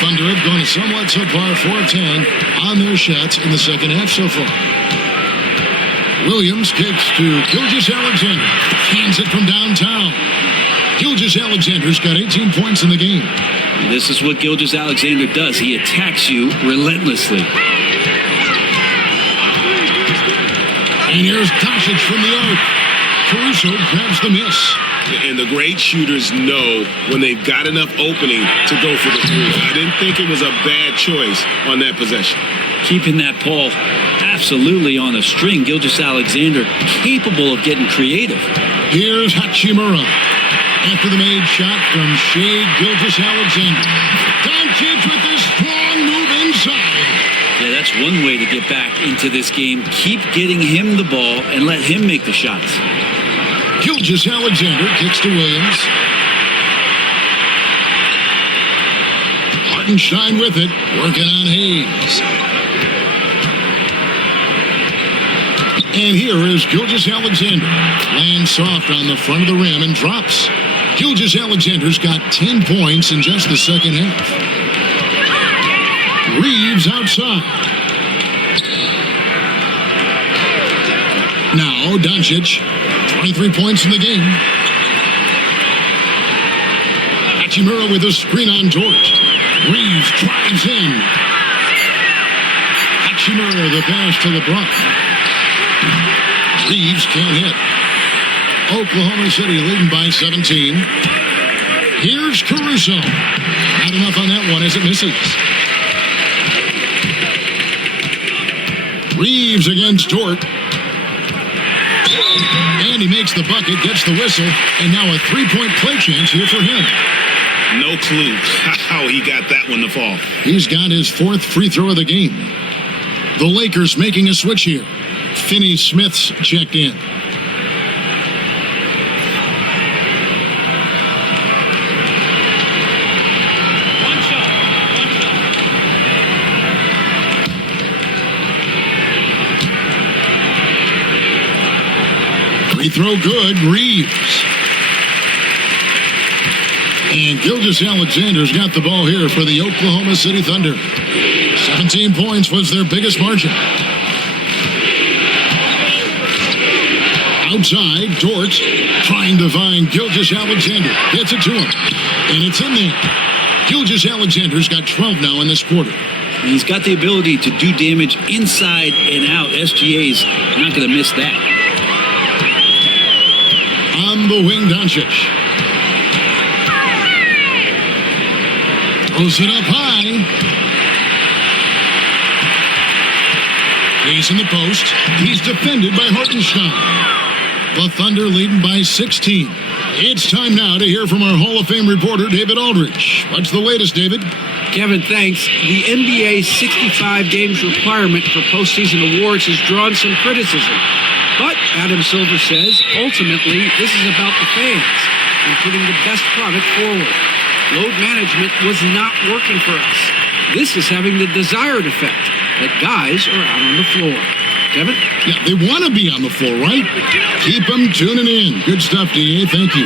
Thunder have gone somewhat subpar 4 of 10 on their shots in the second half so far. Williams kicks to Gilgeous Alexander. Hands it from downtown. Gilgeous Alexander's got 18 points in the game. This is what Gilgeous Alexander does. He attacks you relentlessly. And here's Doncic from the arc. Caruso grabs the miss. And the great shooters know when they've got enough opening to go for the three. I didn't think it was a bad choice on that possession. Keeping that ball absolutely on a string. Gilgeous Alexander capable of getting creative. Here's Hachimura. After the made shot from Shea Gilgeous-Alexander. Doncic with a strong move inside. Yeah, that's one way to get back into this game. Keep getting him the ball and let him make the shots. Gilgeous-Alexander kicks to Williams. Hartenstein with it, working on Hayes. And here is Gilgeous-Alexander. Lands soft on the front of the rim and drops. Gilgeous-Alexander's got 10 points in just the second half. Reeves outside. Now Doncic, 23 points in the game. Hachimura with a screen on Dort. Reeves drives in. Hachimura the pass to LeBron. Reeves can't hit. Oklahoma City leading by 17. Here's Caruso. Not enough on that one as it misses. Reeves against Dort. And he makes the bucket, gets the whistle, and now a three-point play chance here for him. No clue how he got that one to fall. He's got his fourth free throw of the game. The Lakers making a switch here. Finney Smith's checked in. Free throw good, Reeves. And Gilgeous-Alexander's got the ball here for the Oklahoma City Thunder. 17 points was their biggest margin. Outside, Dort trying to find Gilgeous-Alexander. Gets it to him. And it's in there. Gilgeous-Alexander's got 12 now in this quarter. And he's got the ability to do damage inside and out. SGA's not going to miss that. On the wing, Doncic. Throws it up high. He's in the post. He's defended by Hartenstein. The Thunder leading by 16. It's time now to hear from our Hall of Fame reporter, David Aldridge. What's the latest, David? Kevin, thanks. The NBA's 65 games requirement for postseason awards has drawn some criticism. But, Adam Silver says, ultimately, this is about the fans and putting the best product forward. Load management was not working for us. This is having the desired effect, that guys are out on the floor. Kevin? Yeah, they want to be on the floor, right? Keep them tuning in. Good stuff, DA. Thank you.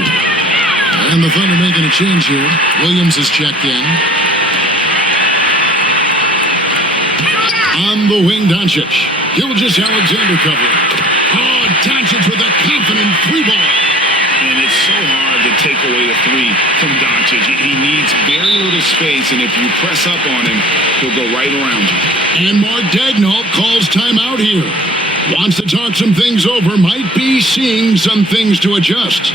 And the Thunder making a change here. Williams is checked in. On the wing, Doncic. Gilgeous-Alexander covering. Oh, Doncic with a confident three ball. And it's so hard to take away the three from Doncic. He needs very little space, and if you press up on him, he'll go right around you. And Mark Daigneault calls timeout here. Wants to talk some things over. Might be seeing some things to adjust.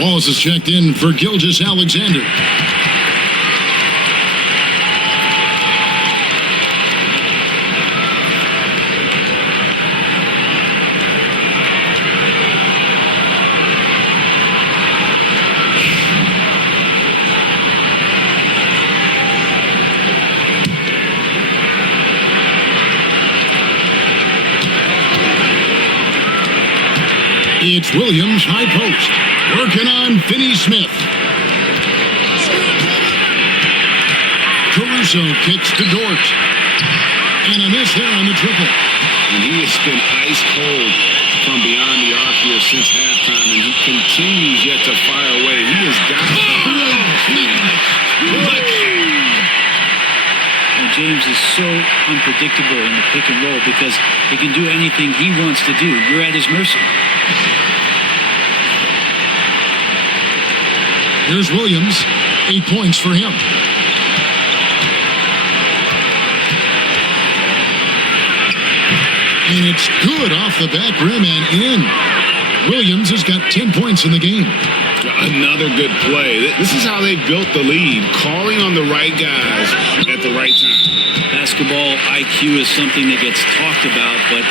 Wallace is checked in for Gilgeous-Alexander. It's Williams, high post. Working on Finney-Smith. Caruso kicks to Dort. And a miss there on the triple. And he has been ice cold from beyond the arc here since halftime, and he continues yet to fire away. He has got And James is so unpredictable in the pick and roll because he can do anything he wants to do. You're at his mercy. Here's Williams. 8 points for him. And it's good off the back rim and in. Williams has got 10 points in the game. another good play. This is how they built the lead, calling on the right guys at the right time. Basketball IQ is something that gets talked about, but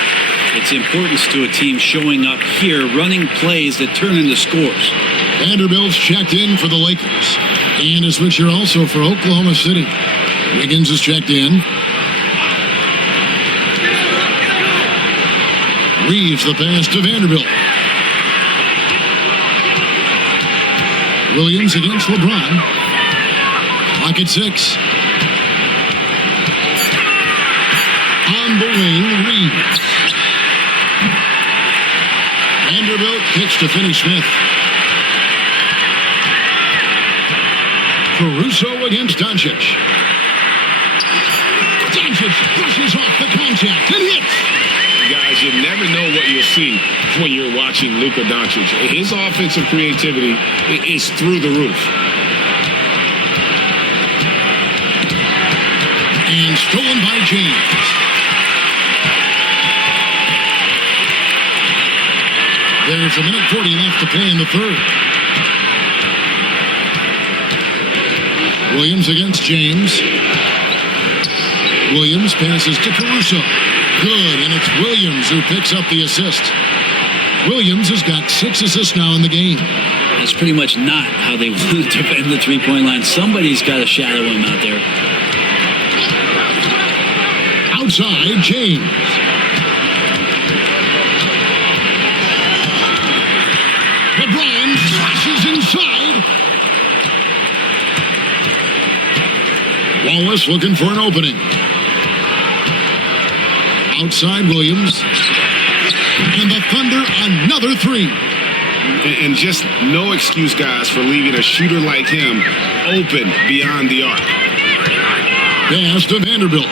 its importance to a team showing up here, running plays that turn into scores. Vanderbilt's checked in for the Lakers. And a switcher also for Oklahoma City. Wiggins is checked in. Reeves the pass to Vanderbilt. Williams against LeBron. Clock at 6. On the wing, Reeves. Vanderbilt kicks to Finney-Smith. Caruso against Doncic. Doncic brushes off the contact and hits. Guys, you never know what you'll see when you're watching Luka Doncic. His offensive creativity is through the roof. And stolen by James. There's a minute 40 left to play in the third. Williams against James. Williams passes to Caruso. Good, and it's Williams who picks up the assist. Williams has got 6 assists now in the game. That's pretty much not how they want to defend the three-point line. Somebody's got to shadow him out there. Outside, James. LeBron flashes inside. Wallace looking for an opening. Outside Williams. And the Thunder, another 3. And just no excuse, guys, for leaving a shooter like him open beyond the arc. Pass to Vanderbilt.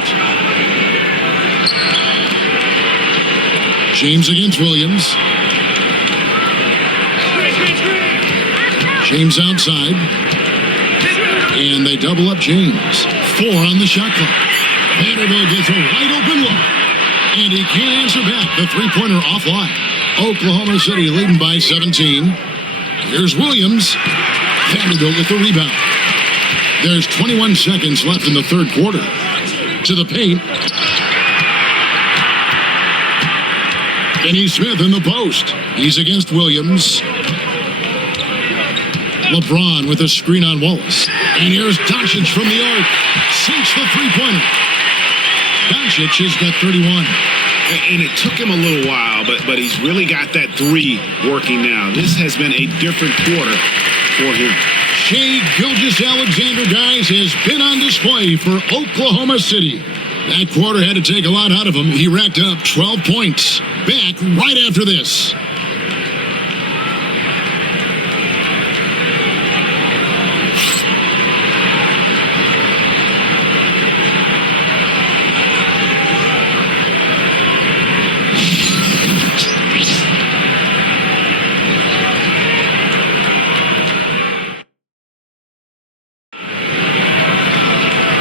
James against Williams. James outside. And they double up James. 4 on the shot clock. Vanderbilt gets a wide open look. And he can't answer back. The three-pointer offline. Oklahoma City leading by 17. Here's Williams. Vanderbilt with the rebound. There's 21 seconds left in the third quarter. To the paint. Finney-Smith in the post. He's against Williams. LeBron with a screen on Wallace. And here's Doncic from the arc. Sinks the three-pointer. Doncic has got 31. And it took him a little while, but he's really got that 3 working now. This has been a different quarter for him. Shai Gilgeous-Alexander, guys, has been on display for Oklahoma City. That quarter had to take a lot out of him. He racked up 12 points. Back right after this.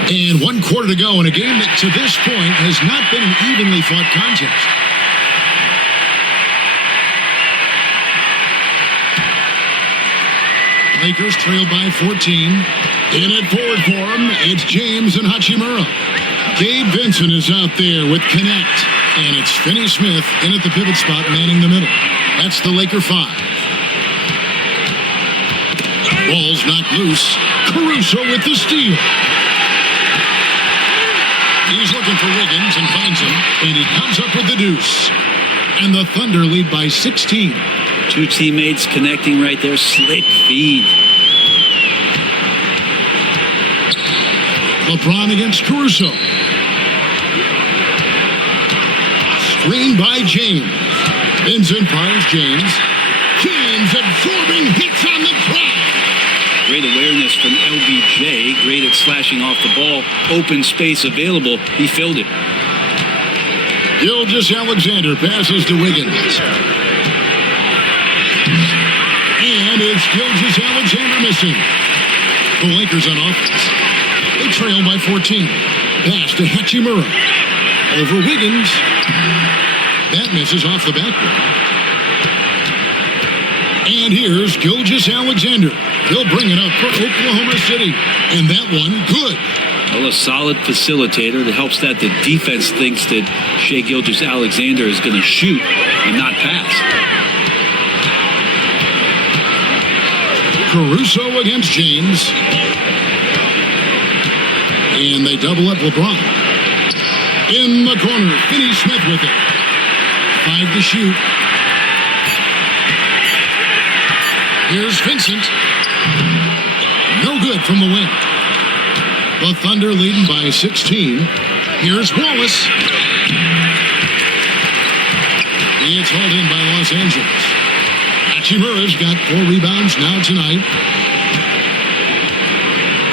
And 1 quarter to go in a game that to this point has not been an evenly fought contest. Lakers trail by 14. In it forward for him, it's James and Hachimura. Gabe Vincent is out there with Connect. And it's Finney-Smith in at the pivot spot manning the middle. That's the Laker 5. Ball's knocked loose. Caruso with the steal. He's looking for Wiggins and finds him, and he comes up with the deuce. And the Thunder lead by 16. Two teammates connecting right there. Slick feed. LeBron against Caruso. Screen by James. Vincent finds James. James absorbing hits on the drive. Great awareness from LBJ. Great at slashing off the ball. Open space available. He filled it. Gilgeous-Alexander passes to Wiggins. And it's Gilgeous-Alexander missing. The Lakers on offense. They trail by 14. Pass to Hachimura. Over Wiggins. That misses off the backboard. And here's Gilgeous-Alexander. He'll bring it up for Oklahoma City. And that one, good. Well, a solid facilitator that helps that the defense thinks that Shai Gilgeous-Alexander is going to shoot and not pass. Caruso against James. And they double up LeBron. In the corner, Finney-Smith with it. 5 to shoot. Here's Vincent. No good from the wing. The Thunder leading by 16. Here's Wallace. It's hauled in by Los Angeles. Hachimura's got 4 rebounds now tonight.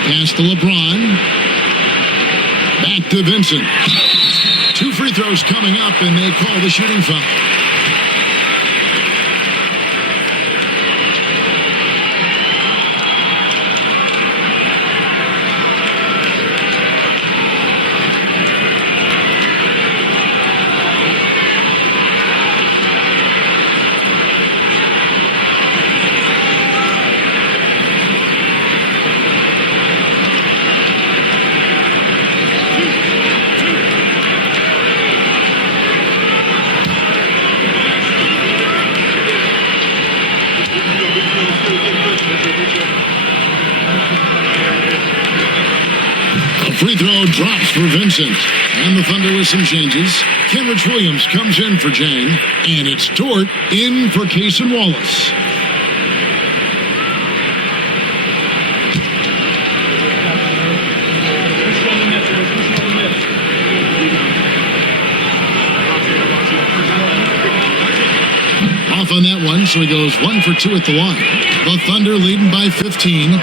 Pass to LeBron. Back to Vincent. 2 free throws coming up, and they call the shooting foul. Free throw drops for Vincent. And the Thunder with some changes. Kenrich Williams comes in for Jang. And it's Dort in for Cason Wallace. Off on that one, so he goes 1 for 2 at the line. The Thunder leading by 15.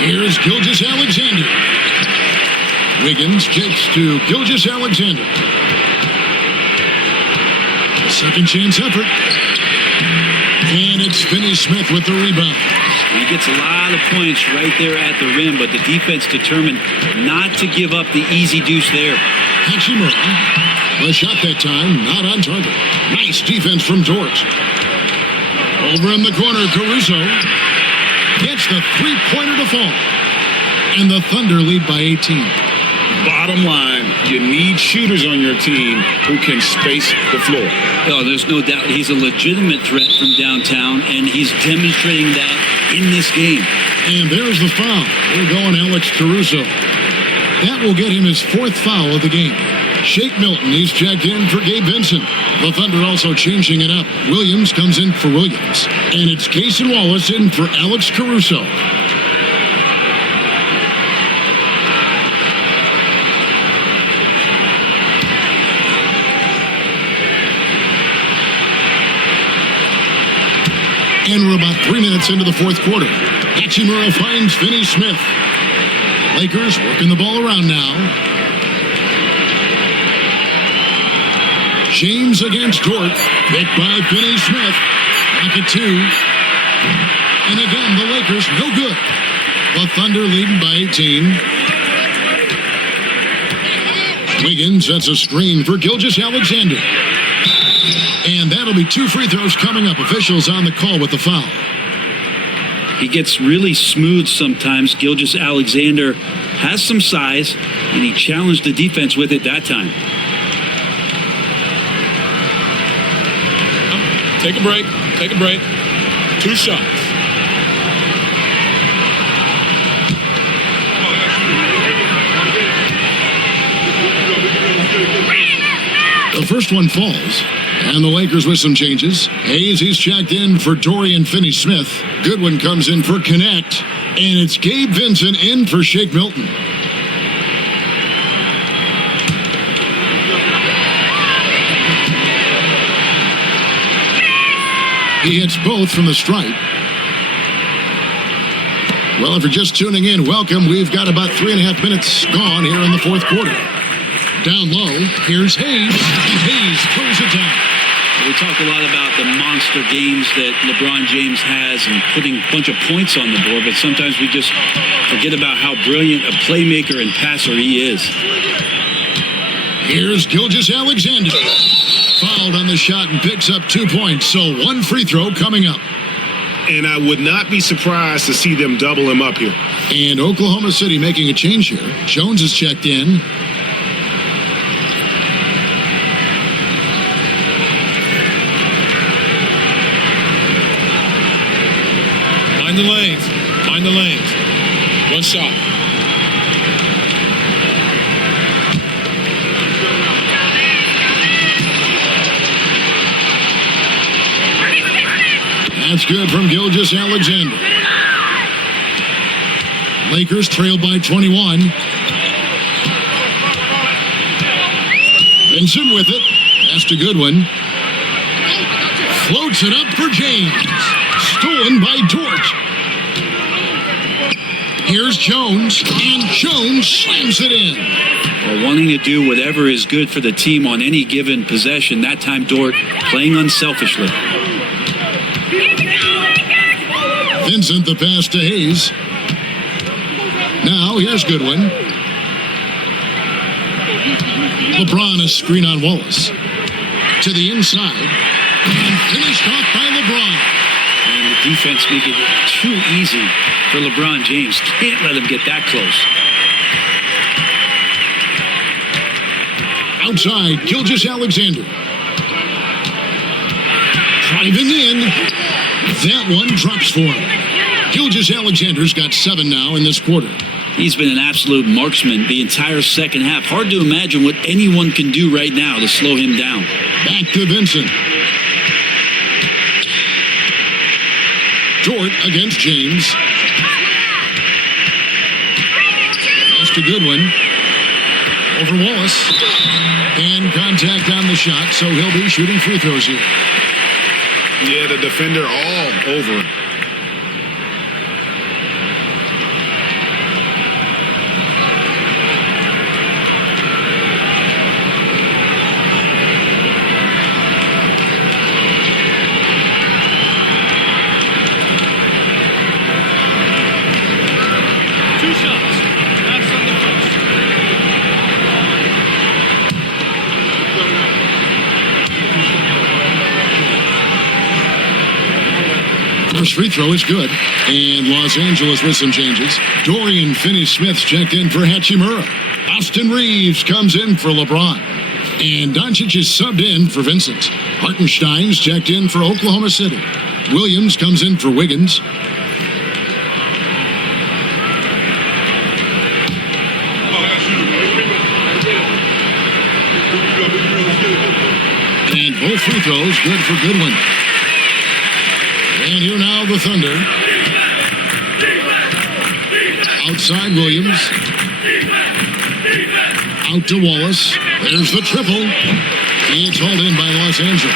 Here's Gilgeous-Alexander. Wiggins kicks to Gilgeous-Alexander. Second chance effort. And it's Finney-Smith with the rebound. He gets a lot of points right there at the rim, but the defense determined not to give up the easy deuce there. Hachimura. The shot that time, not on target. Nice defense from Dort. Over in the corner, Caruso gets the three-pointer to fall. And the Thunder lead by 18. Bottom line, you need shooters on your team who can space the floor. Oh, there's no doubt he's a legitimate threat from downtown, and he's demonstrating that in this game. And there's the foul. We're going Alex Caruso. That will get him his 4th foul of the game. Shake Milton, he's checked in for Gabe Vincent. The Thunder also changing it up. Williams comes in for Williams. And it's Cason Wallace in for Alex Caruso. And we're about 3 minutes into the 4th quarter. Hachimura finds Finney-Smith. Lakers working the ball around now. James against Dort. Picked by Finney-Smith. Back at 2. And again, the Lakers no good. The Thunder leading by 18. Wiggins sets a screen for Gilgeous-Alexander. And that'll be 2 free throws coming up. Officials on the call with the foul. He gets really smooth sometimes. Gilgeous-Alexander has some size, and he challenged the defense with it that time. Take a break. Take a break. 2 shots. The first one falls. And the Lakers with some changes. Hayes, he's checked in for Dorian Finney-Smith. Goodwin comes in for Connect. And it's Gabe Vincent in for Shake Milton. He hits both from the stripe. Well, if you're just tuning in, welcome. We've got about 3.5 minutes gone here in the fourth quarter. Down low, here's Hayes, and Hayes throws it down. We talk a lot about the monster games that LeBron James has and putting a bunch of points on the board, but sometimes we just forget about how brilliant a playmaker and passer he is. Here's Gilgeous-Alexander. Fouled on the shot and picks up 2 points, so one free throw coming up. And I would not be surprised to see them double him up here. And Oklahoma City making a change here. Jones is checked in. Find the lanes. Find the lanes. One shot. That's good from Gilgeous-Alexander. Lakers trail by 21. Vincent with it. That's a good one. Floats it up for James. Stolen by Dort. Here's Jones, and Jones slams it in. Well, wanting to do whatever is good for the team on any given possession. That time, Dort playing unselfishly. Vincent, the pass to Hayes. Now, here's Goodwin. LeBron, a screen on Wallace. To the inside. And finished off by LeBron. And the defense making it too easy for LeBron James. Can't let him get that close. Outside, Gilgeous-Alexander. Driving in. That one drops for him. Gilgeous-Alexander's got 7 now in this quarter. He's been an absolute marksman the entire second half. Hard to imagine what anyone can do right now to slow him down. Back to Vincent. Dort against James. That's a good one. Over Wallace. And contact on the shot, so he'll be shooting free throws here. Yeah, the defender all over him. First free throw is good. And Los Angeles with some changes. Dorian Finney-Smith's checked in for Hachimura. Austin Reeves comes in for LeBron. And Doncic is subbed in for Vincent. Hartenstein's checked in for Oklahoma City. Williams comes in for Wiggins. And both free throws good for Goodwin. And here now the Thunder. Outside Williams. Out to Wallace. There's the triple. It's hauled in by Los Angeles.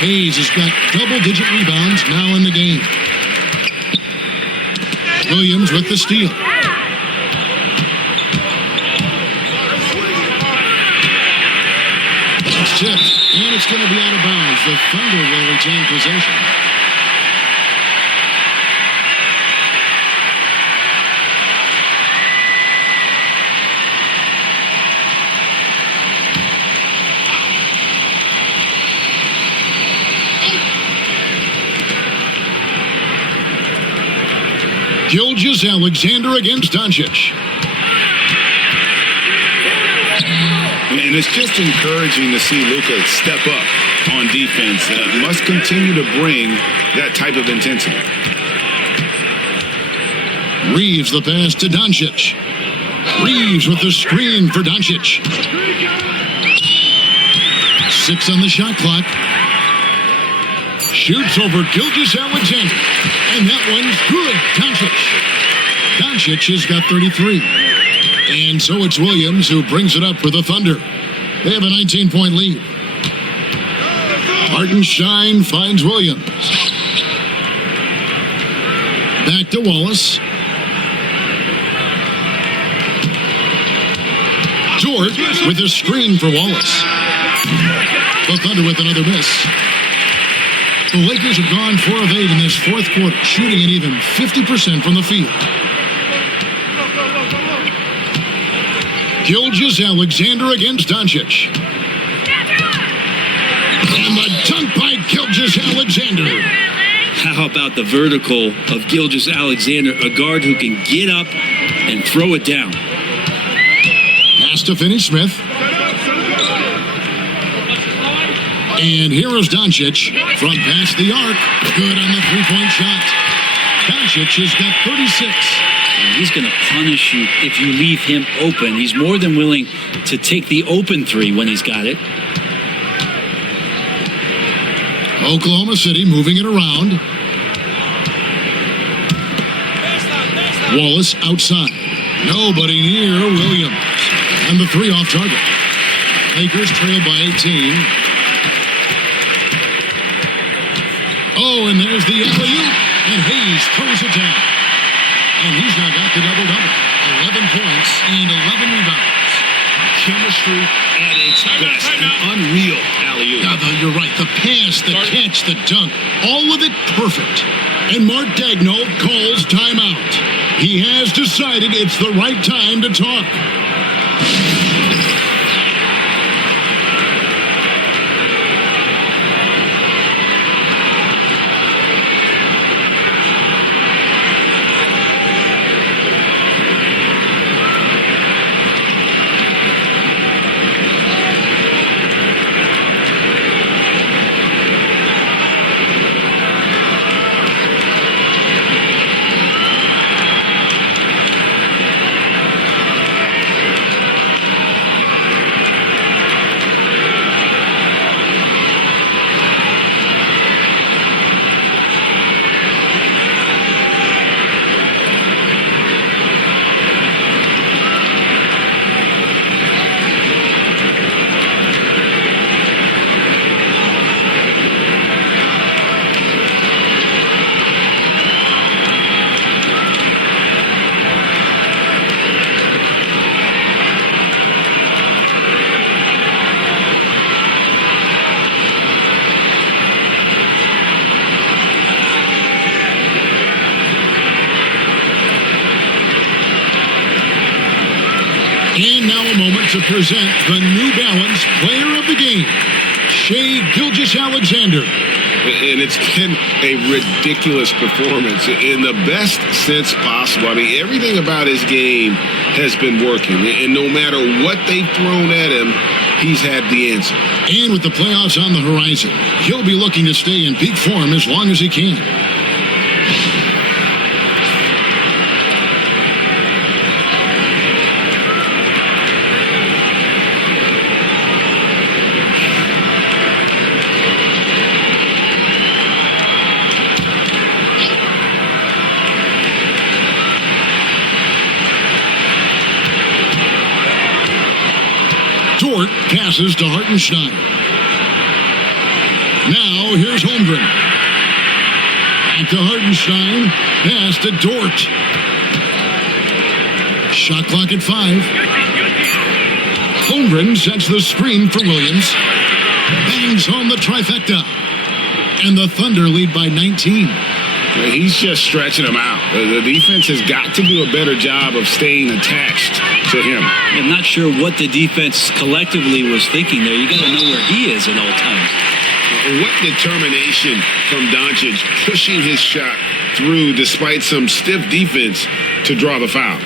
Hayes has got double-digit rebounds now in the game. Williams with the steal. It's tipped, and it's going to be out of bounds. The Thunder will retain possession. Gilgeous-Alexander against Doncic. And it's just encouraging to see Luka step up on defense. Must continue to bring that type of intensity. Reeves the pass to Doncic. Reeves with the screen for Doncic. 6 on the shot clock. Shoots over Gilgeous-Alexander. And that one's good. Doncic has got 33. And so it's Williams who brings it up for the Thunder. They have a 19-point lead. Hartenstein finds Williams. Back to Wallace. George with a screen for Wallace. The Thunder with another miss. The Lakers have gone 4 of 8 in this fourth quarter, shooting an even 50% from the field. Gilgeous-Alexander against Doncic. And the dunk by Gilgeous-Alexander. How about the vertical of Gilgeous-Alexander, a guard who can get up and throw it down. Pass to Finney-Smith. And here is Doncic from past the arc. Good on the three-point shot. Doncic has got 36. And he's going to punish you if you leave him open. He's more than willing to take the open three when he's got it. Oklahoma City moving it around. Wallace outside. Nobody near Williams. And the three off target. Lakers trail by 18. Oh, and there's the alley-oop. And Hayes throws it down. And he's now got the double-double. 11 points and 11 rebounds. Chemistry at its best. An unreal alley-oop. Now, you're right. The pass, the catch, the dunk, all of it perfect. And Mark Daigneault calls timeout. He has decided it's the right time to talk. To present the New Balance Player of the Game, Shai Gilgeous-Alexander. And it's been a ridiculous performance in the best sense possible. I mean, everything about his game has been working. And no matter what they've thrown at him, he's had the answer. And with the playoffs on the horizon, he'll be looking to stay in peak form as long as he can. Dort passes to Hartenstein. Now here's Holmgren. Back to Hartenstein. Pass to Dort. Shot clock at 5. Holmgren sets the screen for Williams. Bangs home the trifecta. And the Thunder lead by 19. He's just stretching them out. The defense has got to do a better job of staying attached to him. I'm not sure what the defense collectively was thinking there. You got to know where he is at all times. What determination from Doncic pushing his shot through despite some stiff defense to draw the foul.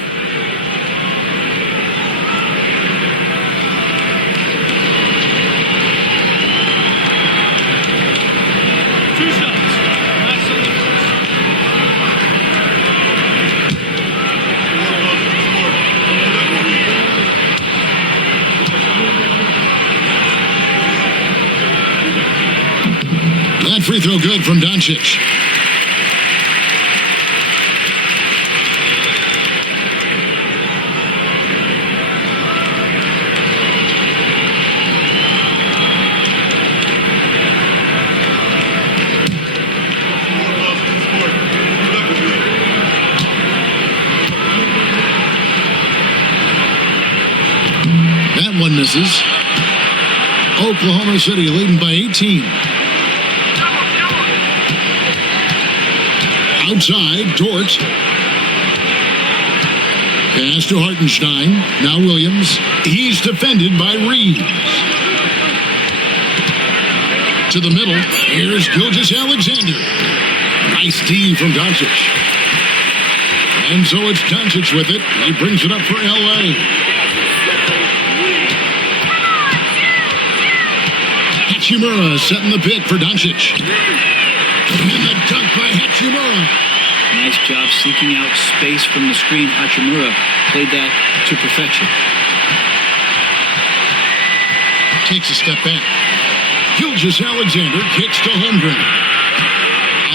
free throw good from Doncic. That one misses. Oklahoma City leading by 18. Outside, Dort. Pass to Hartenstein. Now Williams. He's defended by Reeves. To the middle. Here's Gilgeous-Alexander. Nice D from Doncic. And so it's Doncic with it. He brings it up for L.A. Hachimura setting the pick for Doncic. And the dunk by Hachimura. Nice job seeking out space from the screen. Hachimura played that to perfection. Takes a step back. Gilgeous-Alexander kicks to Holmgren.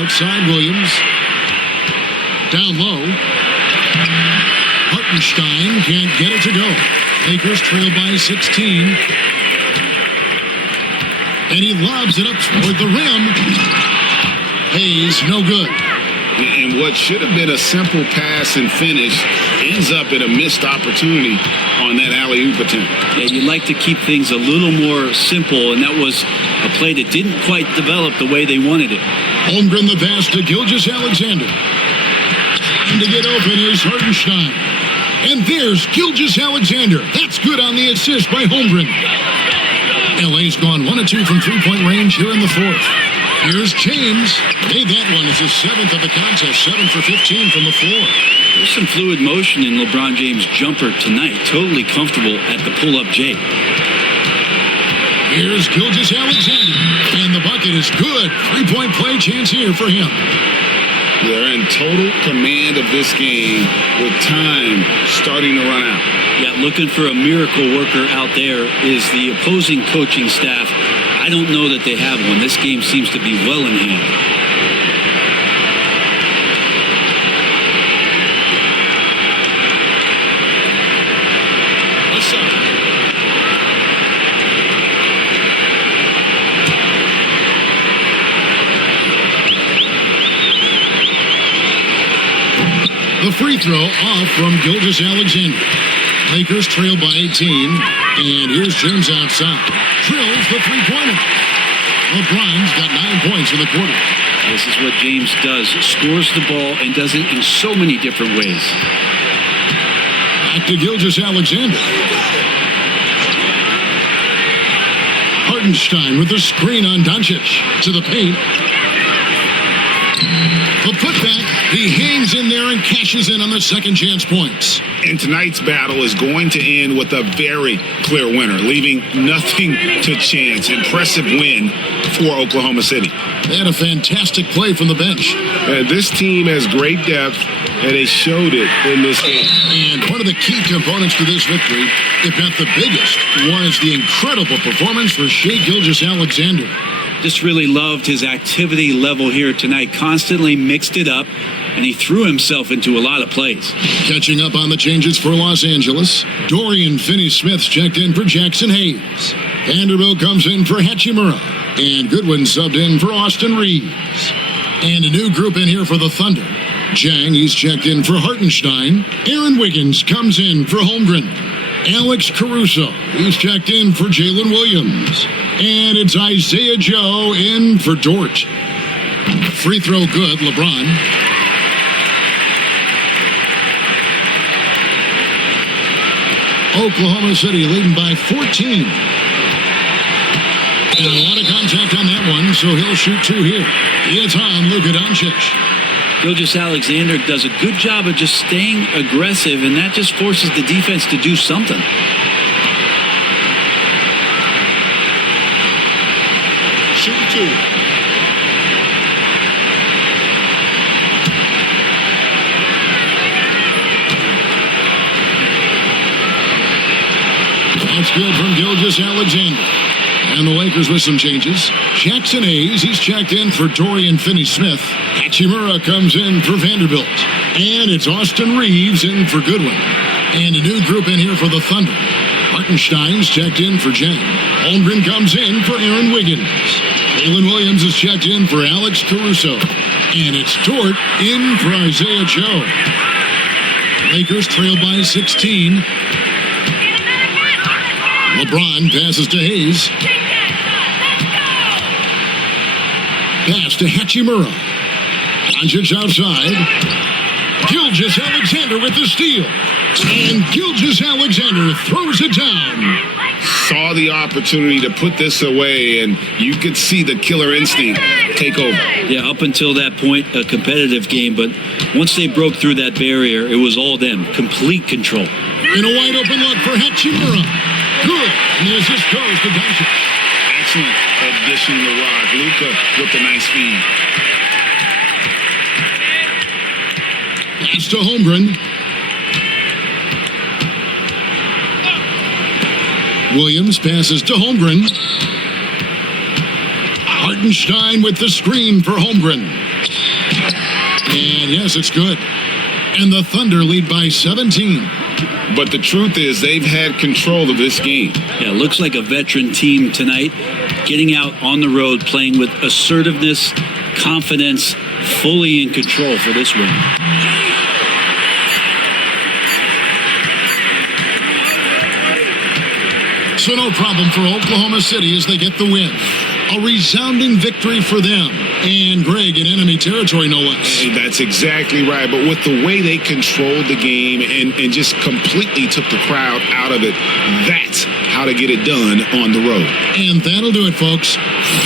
Outside Williams. Down low. Hartenstein can't get it to go. Lakers trail by 16. And he lobs it up toward the rim. Hayes, no good. And what should have been a simple pass and finish ends up in a missed opportunity on that alley-oop attempt. Yeah, you'd like to keep things a little more simple, and that was a play that didn't quite develop the way they wanted it. Holmgren the pass to Gilgeous-Alexander. And to get open is Hartenstein. And there's Gilgeous-Alexander. That's good on the assist by Holmgren. LA's gone 1 of 2 from three-point range here in the fourth. Here's James. Made that one as his 7th of the contest. 7 for 15 from the floor. There's some fluid motion in LeBron James' jumper tonight. Totally comfortable at the pull-up J. Here's Gilgeous-Alexander. And the bucket is good. Three-point play chance here for him. They're in total command of this game with time starting to run out. Yeah, looking for a miracle worker out there is the opposing coaching staff. I don't know that they have one. This game seems to be well in hand. What's up? The free throw off from Gilgeous-Alexander. Lakers trail by 18. And here's James outside. Drills the three-pointer. LeBron's got 9 points in the quarter. This is what James does. Scores the ball and does it in so many different ways. Back to Gilgeous-Alexander. Hartenstein with the screen on Doncic. To the paint. The putback. He hangs in there and cashes in on the second chance points. And tonight's battle is going to end with a very clear winner, leaving nothing to chance. Impressive win for Oklahoma City. They had a fantastic play from the bench. This team has great depth, and they showed it in this game. And one of the key components to this victory, if not the biggest, was the incredible performance for Shai Gilgeous-Alexander. Just really loved his activity level here tonight. Constantly mixed it up, and he threw himself into a lot of plays. Catching up on the changes for Los Angeles, Dorian Finney-Smith's checked in for Jackson Hayes. Vanderbilt comes in for Hachimura. And Goodwin subbed in for Austin Reeves. And a new group in here for the Thunder. Jang, he's checked in for Hartenstein. Aaron Wiggins comes in for Holmgren. Alex Caruso, he's checked in for Jalen Williams. And it's Isaiah Joe in for Dort. Free throw good, LeBron. Oklahoma City leading by 14. And a lot of contact on that one, so he'll shoot 2 here. It's on Luka Doncic. Gilgeous-Alexander does a good job of just staying aggressive, and that just forces the defense to do something. Shoot 2. That's good from Gilgeous-Alexander. And the Lakers with some changes. Jackson Hayes, he's checked in for Dorian Finney-Smith. Hachimura comes in for Vanderbilt. And it's Austin Reeves in for Goodwin. And a new group in here for the Thunder. Hartenstein's checked in for Jang. Holmgren comes in for Aaron Wiggins. Jalen Williams is checked in for Alex Caruso. And it's Dort in for Isaiah Joe. Lakers trail by 16. LeBron passes to Hayes. Pass to Hachimura. Doncic outside. Gilgeous-Alexander with the steal. And Gilgeous-Alexander throws it down. Saw the opportunity to put this away, and you could see the killer instinct take over. Yeah, up until that point, a competitive game, but once they broke through that barrier, it was all them. Complete control. In a wide open look for Hachimura. Good. And the assist goes to Doncic. Excellent addition to Rod. Luka with a nice feed. Pass to Holmgren. Williams passes to Holmgren. Hartenstein with the screen for Holmgren. And yes, it's good. And the Thunder lead by 17. But the truth is, they've had control of this game. Yeah, looks like a veteran team tonight, getting out on the road, playing with assertiveness, confidence, fully in control for this win. So no problem for Oklahoma City as they get the win. A resounding victory for them. And Greg in enemy territory, no less. Hey, that's exactly right. But with the way they controlled the game and just completely took the crowd out of it, that's how to get it done on the road. And that'll do it, folks.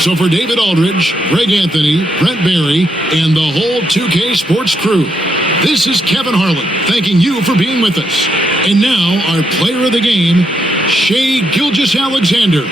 So for David Aldridge, Greg Anthony, Brent Barry, and the whole 2K Sports crew, this is Kevin Harlan thanking you for being with us. And now our player of the game, Shai Gilgeous-Alexander.